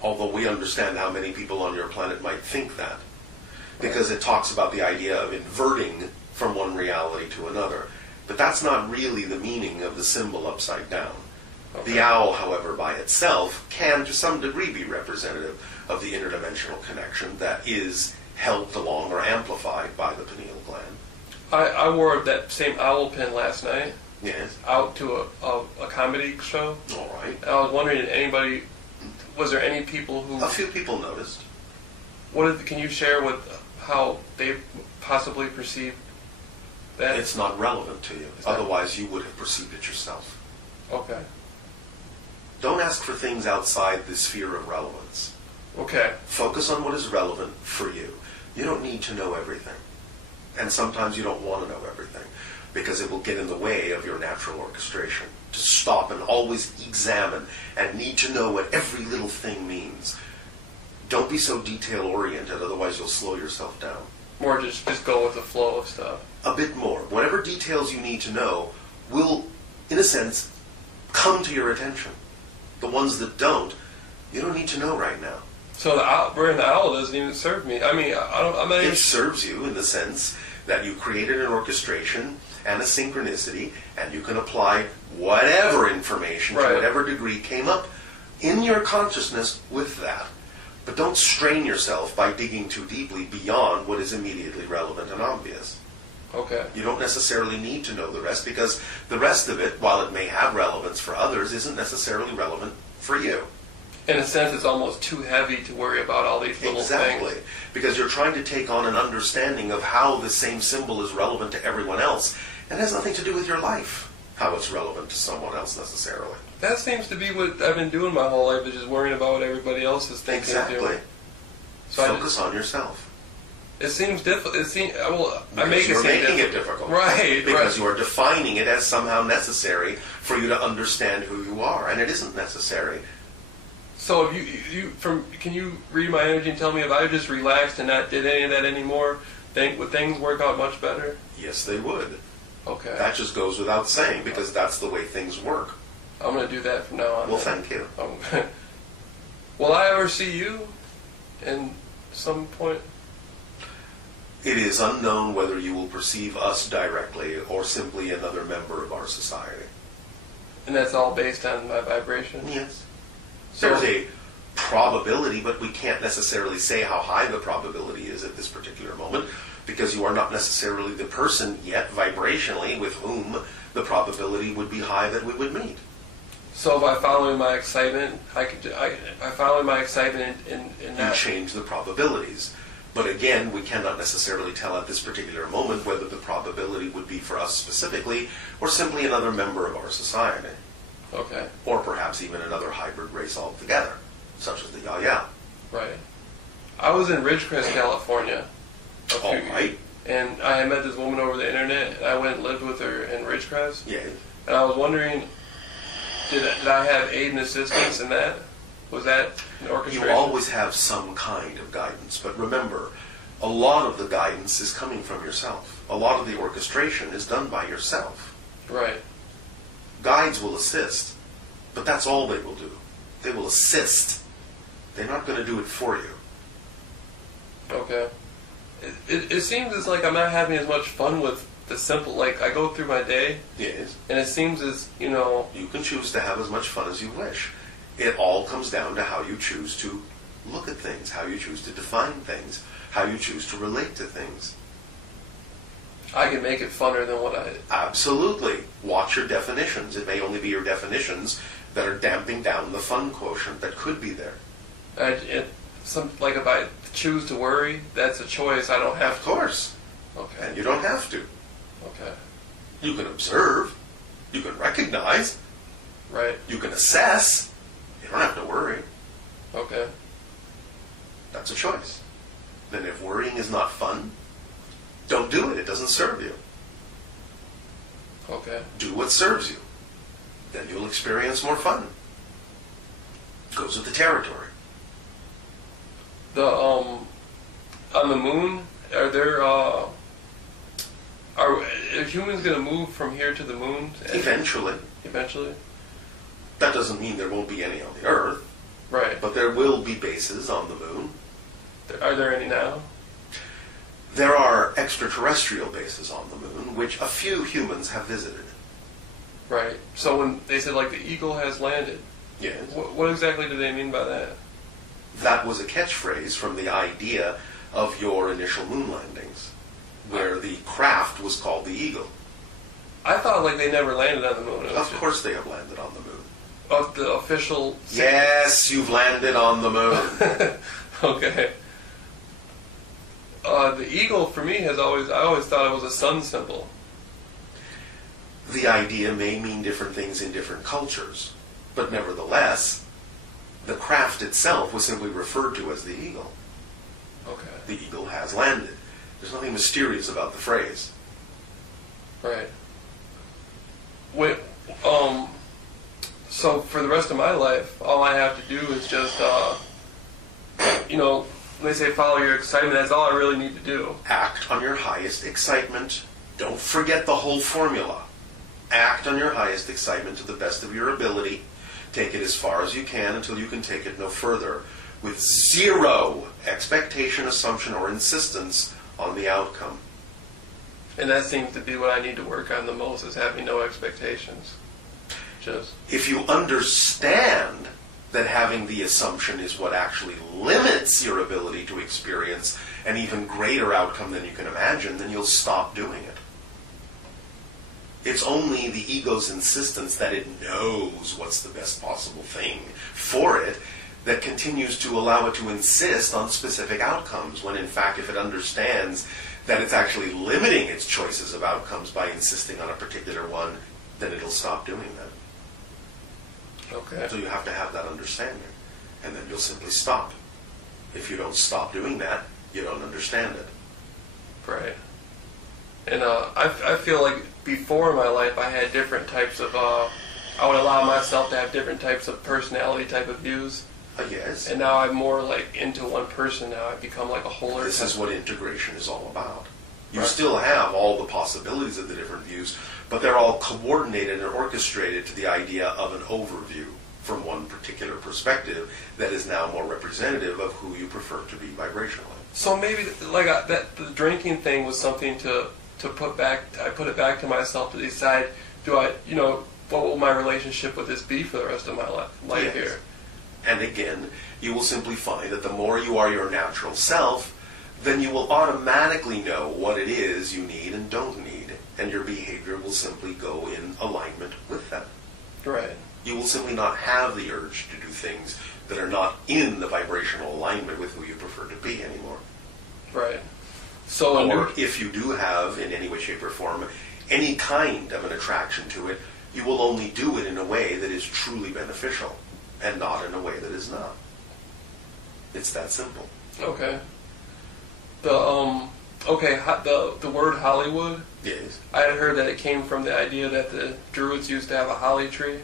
Although we understand how many people on your planet might think that. Because it talks about the idea of inverting from one reality to another. But that's not really the meaning of the symbol upside down. Okay. The owl, however, by itself can to some degree be representative of the interdimensional connection that is helped along or amplified by the pineal gland. I wore that same owl pin last night. Yes. Out to a comedy show. All right. And I was wondering, was there any people who... A few people noticed. Can you share how they possibly perceived that? It's not relevant to you. Otherwise, you would have perceived it yourself. Okay. Don't ask for things outside the sphere of relevance. Okay. Focus on what is relevant for you. You don't need to know everything. And sometimes you don't want to know everything, because it will get in the way of your natural orchestration. To stop and always examine and need to know what every little thing means. Don't be so detail-oriented, otherwise you'll slow yourself down. More just go with the flow of stuff. A bit more. Whatever details you need to know will, in a sense, come to your attention. The ones that don't, you don't need to know right now. So wearing the owl doesn't even serve me. I mean, I'm not even... It serves you in the sense that you created an orchestration and a synchronicity, and you can apply whatever information to whatever degree came up in your consciousness with that. But don't strain yourself by digging too deeply beyond what is immediately relevant and obvious. Okay. You don't necessarily need to know the rest, because the rest of it, while it may have relevance for others, isn't necessarily relevant for you. In a sense, it's almost too heavy to worry about all these little things. Exactly. Because you're trying to take on an understanding of how the same symbol is relevant to everyone else. And it has nothing to do with your life, how it's relevant to someone else necessarily. That seems to be what I've been doing my whole life, is just worrying about what everybody else is thinking. Exactly. So focus on yourself. It seems difficult. You're making it difficult. Right. Because you are defining it as somehow necessary for you to understand who you are, and it isn't necessary. So can you read my energy and tell me if I just relaxed and not did any of that anymore, would things work out much better? Yes, they would. Okay. That just goes without saying, because that's the way things work. I'm going to do that from now on. Well, thank you. Will I ever see you in some point? It is unknown whether you will perceive us directly or simply another member of our society. And that's all based on my vibration? Yes. There's a probability, but we can't necessarily say how high the probability is at this particular moment, because you are not necessarily the person yet vibrationally with whom the probability would be high that we would meet. So by following my excitement, I follow my excitement in that. You change the probabilities. But again, we cannot necessarily tell at this particular moment whether the probability would be for us specifically, or simply another member of our society. Okay. Or perhaps even another hybrid race altogether, such as the Yaya. Right. I was in Ridgecrest, California. All right. And I met this woman over the internet, and I went and lived with her in Ridgecrest. Yeah. And I was wondering, did I have aid and assistance in that? Was that an orchestration? You always have some kind of guidance, but remember, a lot of the guidance is coming from yourself. A lot of the orchestration is done by yourself. Right. Guides will assist, but that's all they will do. They will assist. They're not going to do it for you. Okay. It seems as like I'm not having as much fun with the simple, like I go through my day. Yes. And it seems as, You can choose to have as much fun as you wish. It all comes down to how you choose to look at things, how you choose to define things, how you choose to relate to things. I can make it funner than what I... Absolutely. Watch your definitions. It may only be your definitions, that are damping down the fun quotient that could be there. If I choose to worry, that's a choice. I don't have Of course. Okay. And you don't have to. Okay. You can observe. You can recognize. Right. You can assess. You don't have to worry. Okay. That's a choice. Then if worrying is not fun, don't do it. It doesn't serve you. Okay. Do what serves you. Then you'll experience more fun. Goes with the territory. On the moon, are humans going to move from here to the moon? Eventually. Eventually? That doesn't mean there won't be any on the Earth. Right. But there will be bases on the moon. Are there any now? There are extraterrestrial bases on the moon, which a few humans have visited. Right. So when they said, like, the Eagle has landed, Yes. what exactly do they mean by that? That was a catchphrase from the idea of your initial moon landings, where the craft was called the Eagle. I thought, like, they never landed on the moon. Of course they have landed on the moon. Of the official... Yes, you've landed on the moon. Okay. The eagle, for me, I always thought it was a sun symbol. The idea may mean different things in different cultures, but nevertheless, the craft itself was simply referred to as the Eagle. Okay. The Eagle has landed. There's nothing mysterious about the phrase. Right. So for the rest of my life, all I have to do is just, when they say follow your excitement, that's all I really need to do. Act on your highest excitement. Don't forget the whole formula. Act on your highest excitement to the best of your ability. Take it as far as you can until you can take it no further, with zero expectation, assumption, or insistence on the outcome. And that seems to be what I need to work on the most, is having no expectations. If you understand that having the assumption is what actually limits your ability to experience an even greater outcome than you can imagine, then you'll stop doing it. It's only the ego's insistence that it knows what's the best possible thing for it that continues to allow it to insist on specific outcomes, when in fact, if it understands that it's actually limiting its choices of outcomes by insisting on a particular one, then it'll stop doing that. Okay. So you have to have that understanding, and then you'll simply stop. If you don't stop doing that, you don't understand it. Right. And I feel like before in my life I had different types of, I would allow myself to have different types of personality type of views. Yes. And now I'm more like into one person now. I've become like a whole earth. This is what integration is all about. You Right. still have all the possibilities of the different views, but they're all coordinated and orchestrated to the idea of an overview from one particular perspective that is now more representative of who you prefer to be vibrationally. So maybe the drinking thing was something to put back. I put it back to myself to decide, what will my relationship with this be for the rest of my life Yes. here? And again, you will simply find that the more you are your natural self, then you will automatically know what it is you need and don't need, and your behavior will simply go in alignment with that. Right. You will simply not have the urge to do things that are not in the vibrational alignment with who you prefer to be anymore. Right. So Or if you do have, in any way, shape, or form, any kind of an attraction to it, you will only do it in a way that is truly beneficial, and not in a way that is not. It's that simple. Okay. The word Hollywood. Yes. I had heard that it came from the idea that the Druids used to have a holly tree.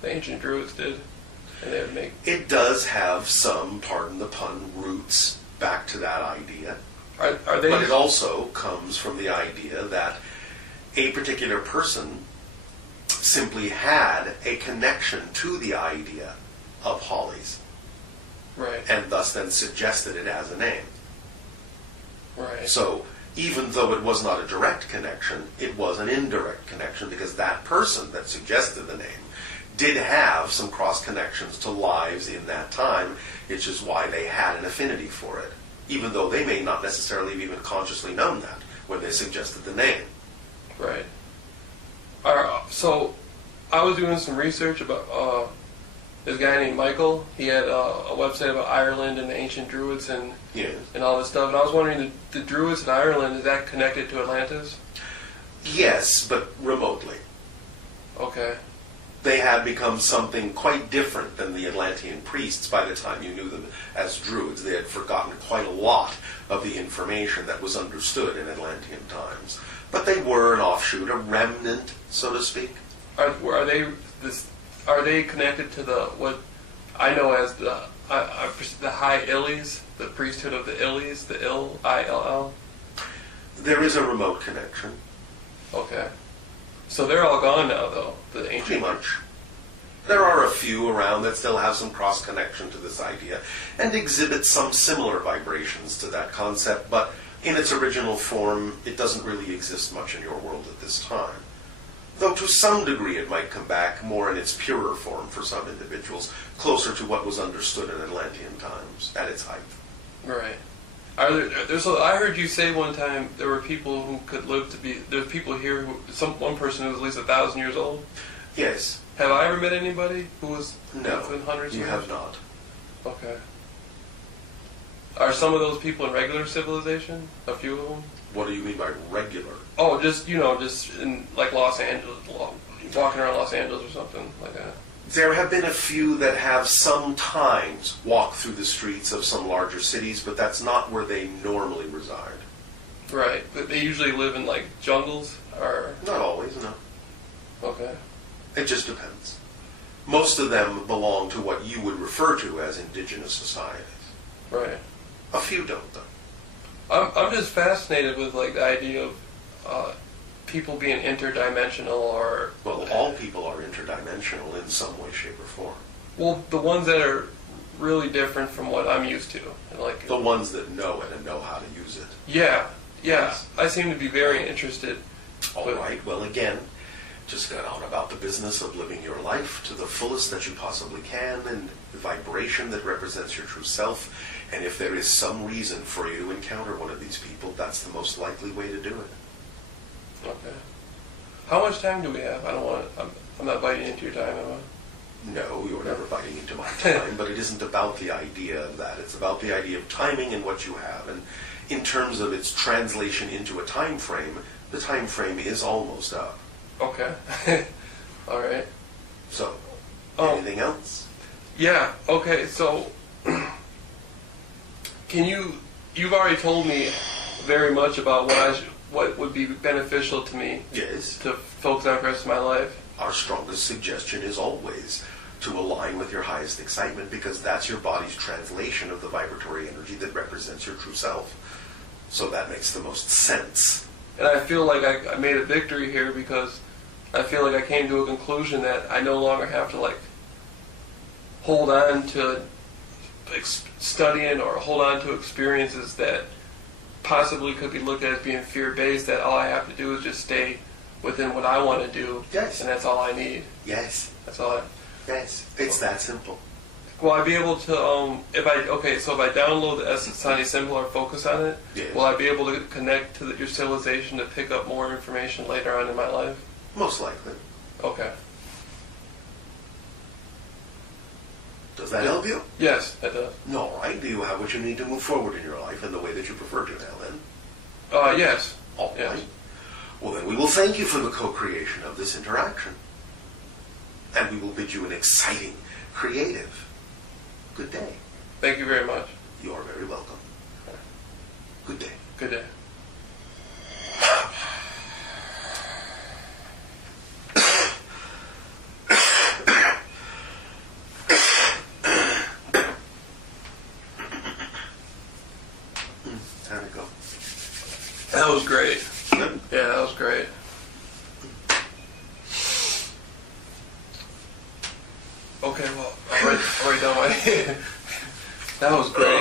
The ancient Druids did, and they would make. It does have some, pardon the pun, roots back to that idea. Are they? But it also comes from the idea that a particular person simply had a connection to the idea of hollies, Right. and thus then suggested it as a name. Right. So even though it was not a direct connection, it was an indirect connection, because that person that suggested the name did have some cross connections to lives in that time, which is why they had an affinity for it, even though they may not necessarily have even consciously known that when they suggested the name. Right. So I was doing some research about this guy named Michael. He had a website about Ireland and the ancient Druids and Yes. and all this stuff. And I was wondering, the Druids in Ireland, is that connected to Atlantis? Yes, but remotely. Okay. They had become something quite different than the Atlantean priests by the time you knew them as Druids. They had forgotten quite a lot of the information that was understood in Atlantean times. But they were an offshoot, a remnant, so to speak. Are they connected to the what I know as the High Illies, the priesthood of the Illies, the Ill? There is a remote connection. Okay. So they're all gone now, though, the ancient... Pretty much. There are a few around that still have some cross-connection to this idea and exhibit some similar vibrations to that concept, but in its original form, it doesn't really exist much in your world at this time. Though to some degree it might come back more in its purer form for some individuals, closer to what was understood in Atlantean times at its height. Right. I heard you say one time there were people who could live to be... There's people here one person who was at least 1,000 years old? Yes. Have I ever met anybody who was No, within hundreds of you years? have not. Okay. Are some of those people in regular civilization? A few of them? What do you mean by regular? Oh, just in like Los Angeles, walking around Los Angeles or something like that. There have been a few that have sometimes walked through the streets of some larger cities, but that's not where they normally reside. Right, but they usually live in like jungles, or... Not always, no. Okay. It just depends. Most of them belong to what you would refer to as indigenous societies. Right. A few don't, though. I'm just fascinated with like the idea of people being interdimensional, or... Well, all people are interdimensional in some way, shape, or form. Well, the ones that are really different from what I'm used to. Like the ones that know it and know how to use it. Yeah. Yes. I seem to be very interested. All right, well, again, just get on about the business of living your life to the fullest that you possibly can, and the vibration that represents your true self. And if there is some reason for you to encounter one of these people, that's the most likely way to do it. Okay. How much time do we have? I'm not biting into your time, am I? No, you're never biting into my time, but it isn't about the idea of that. It's about the idea of timing and what you have. And in terms of its translation into a time frame, the time frame is almost up. Okay. All right. So, anything else? Yeah, okay, so you've already told me very much about what would be beneficial to me. Yes. To focus on the rest of my life. Our strongest suggestion is always to align with your highest excitement, because that's your body's translation of the vibratory energy that represents your true self. So that makes the most sense. And I feel like I made a victory here, because I feel like I came to a conclusion that I no longer have to like hold on to studying or hold on to experiences that possibly could be looked at as being fear-based, that all I have to do is just stay within what I want to do. Yes. And that's all I need. Yes. That's all I... Yes. It's that simple. Will I be able to, if I download the Essence Tiny Symbol or focus on it, yes, will I be able to connect to your civilization to pick up more information later on in my life? Most likely. Okay. Does that help you? Yes, that does. All right. Do you have what you need to move forward in your life in the way that you prefer to now, then? Yes. All yes. right. Well, then we will thank you for the co-creation of this interaction. And we will bid you an exciting, creative, good day. Thank you very much. You are very welcome. Good day. Good day. How'd it go? That was great. Good. Yeah, that was great. Okay, well, I'll write down my... That was great.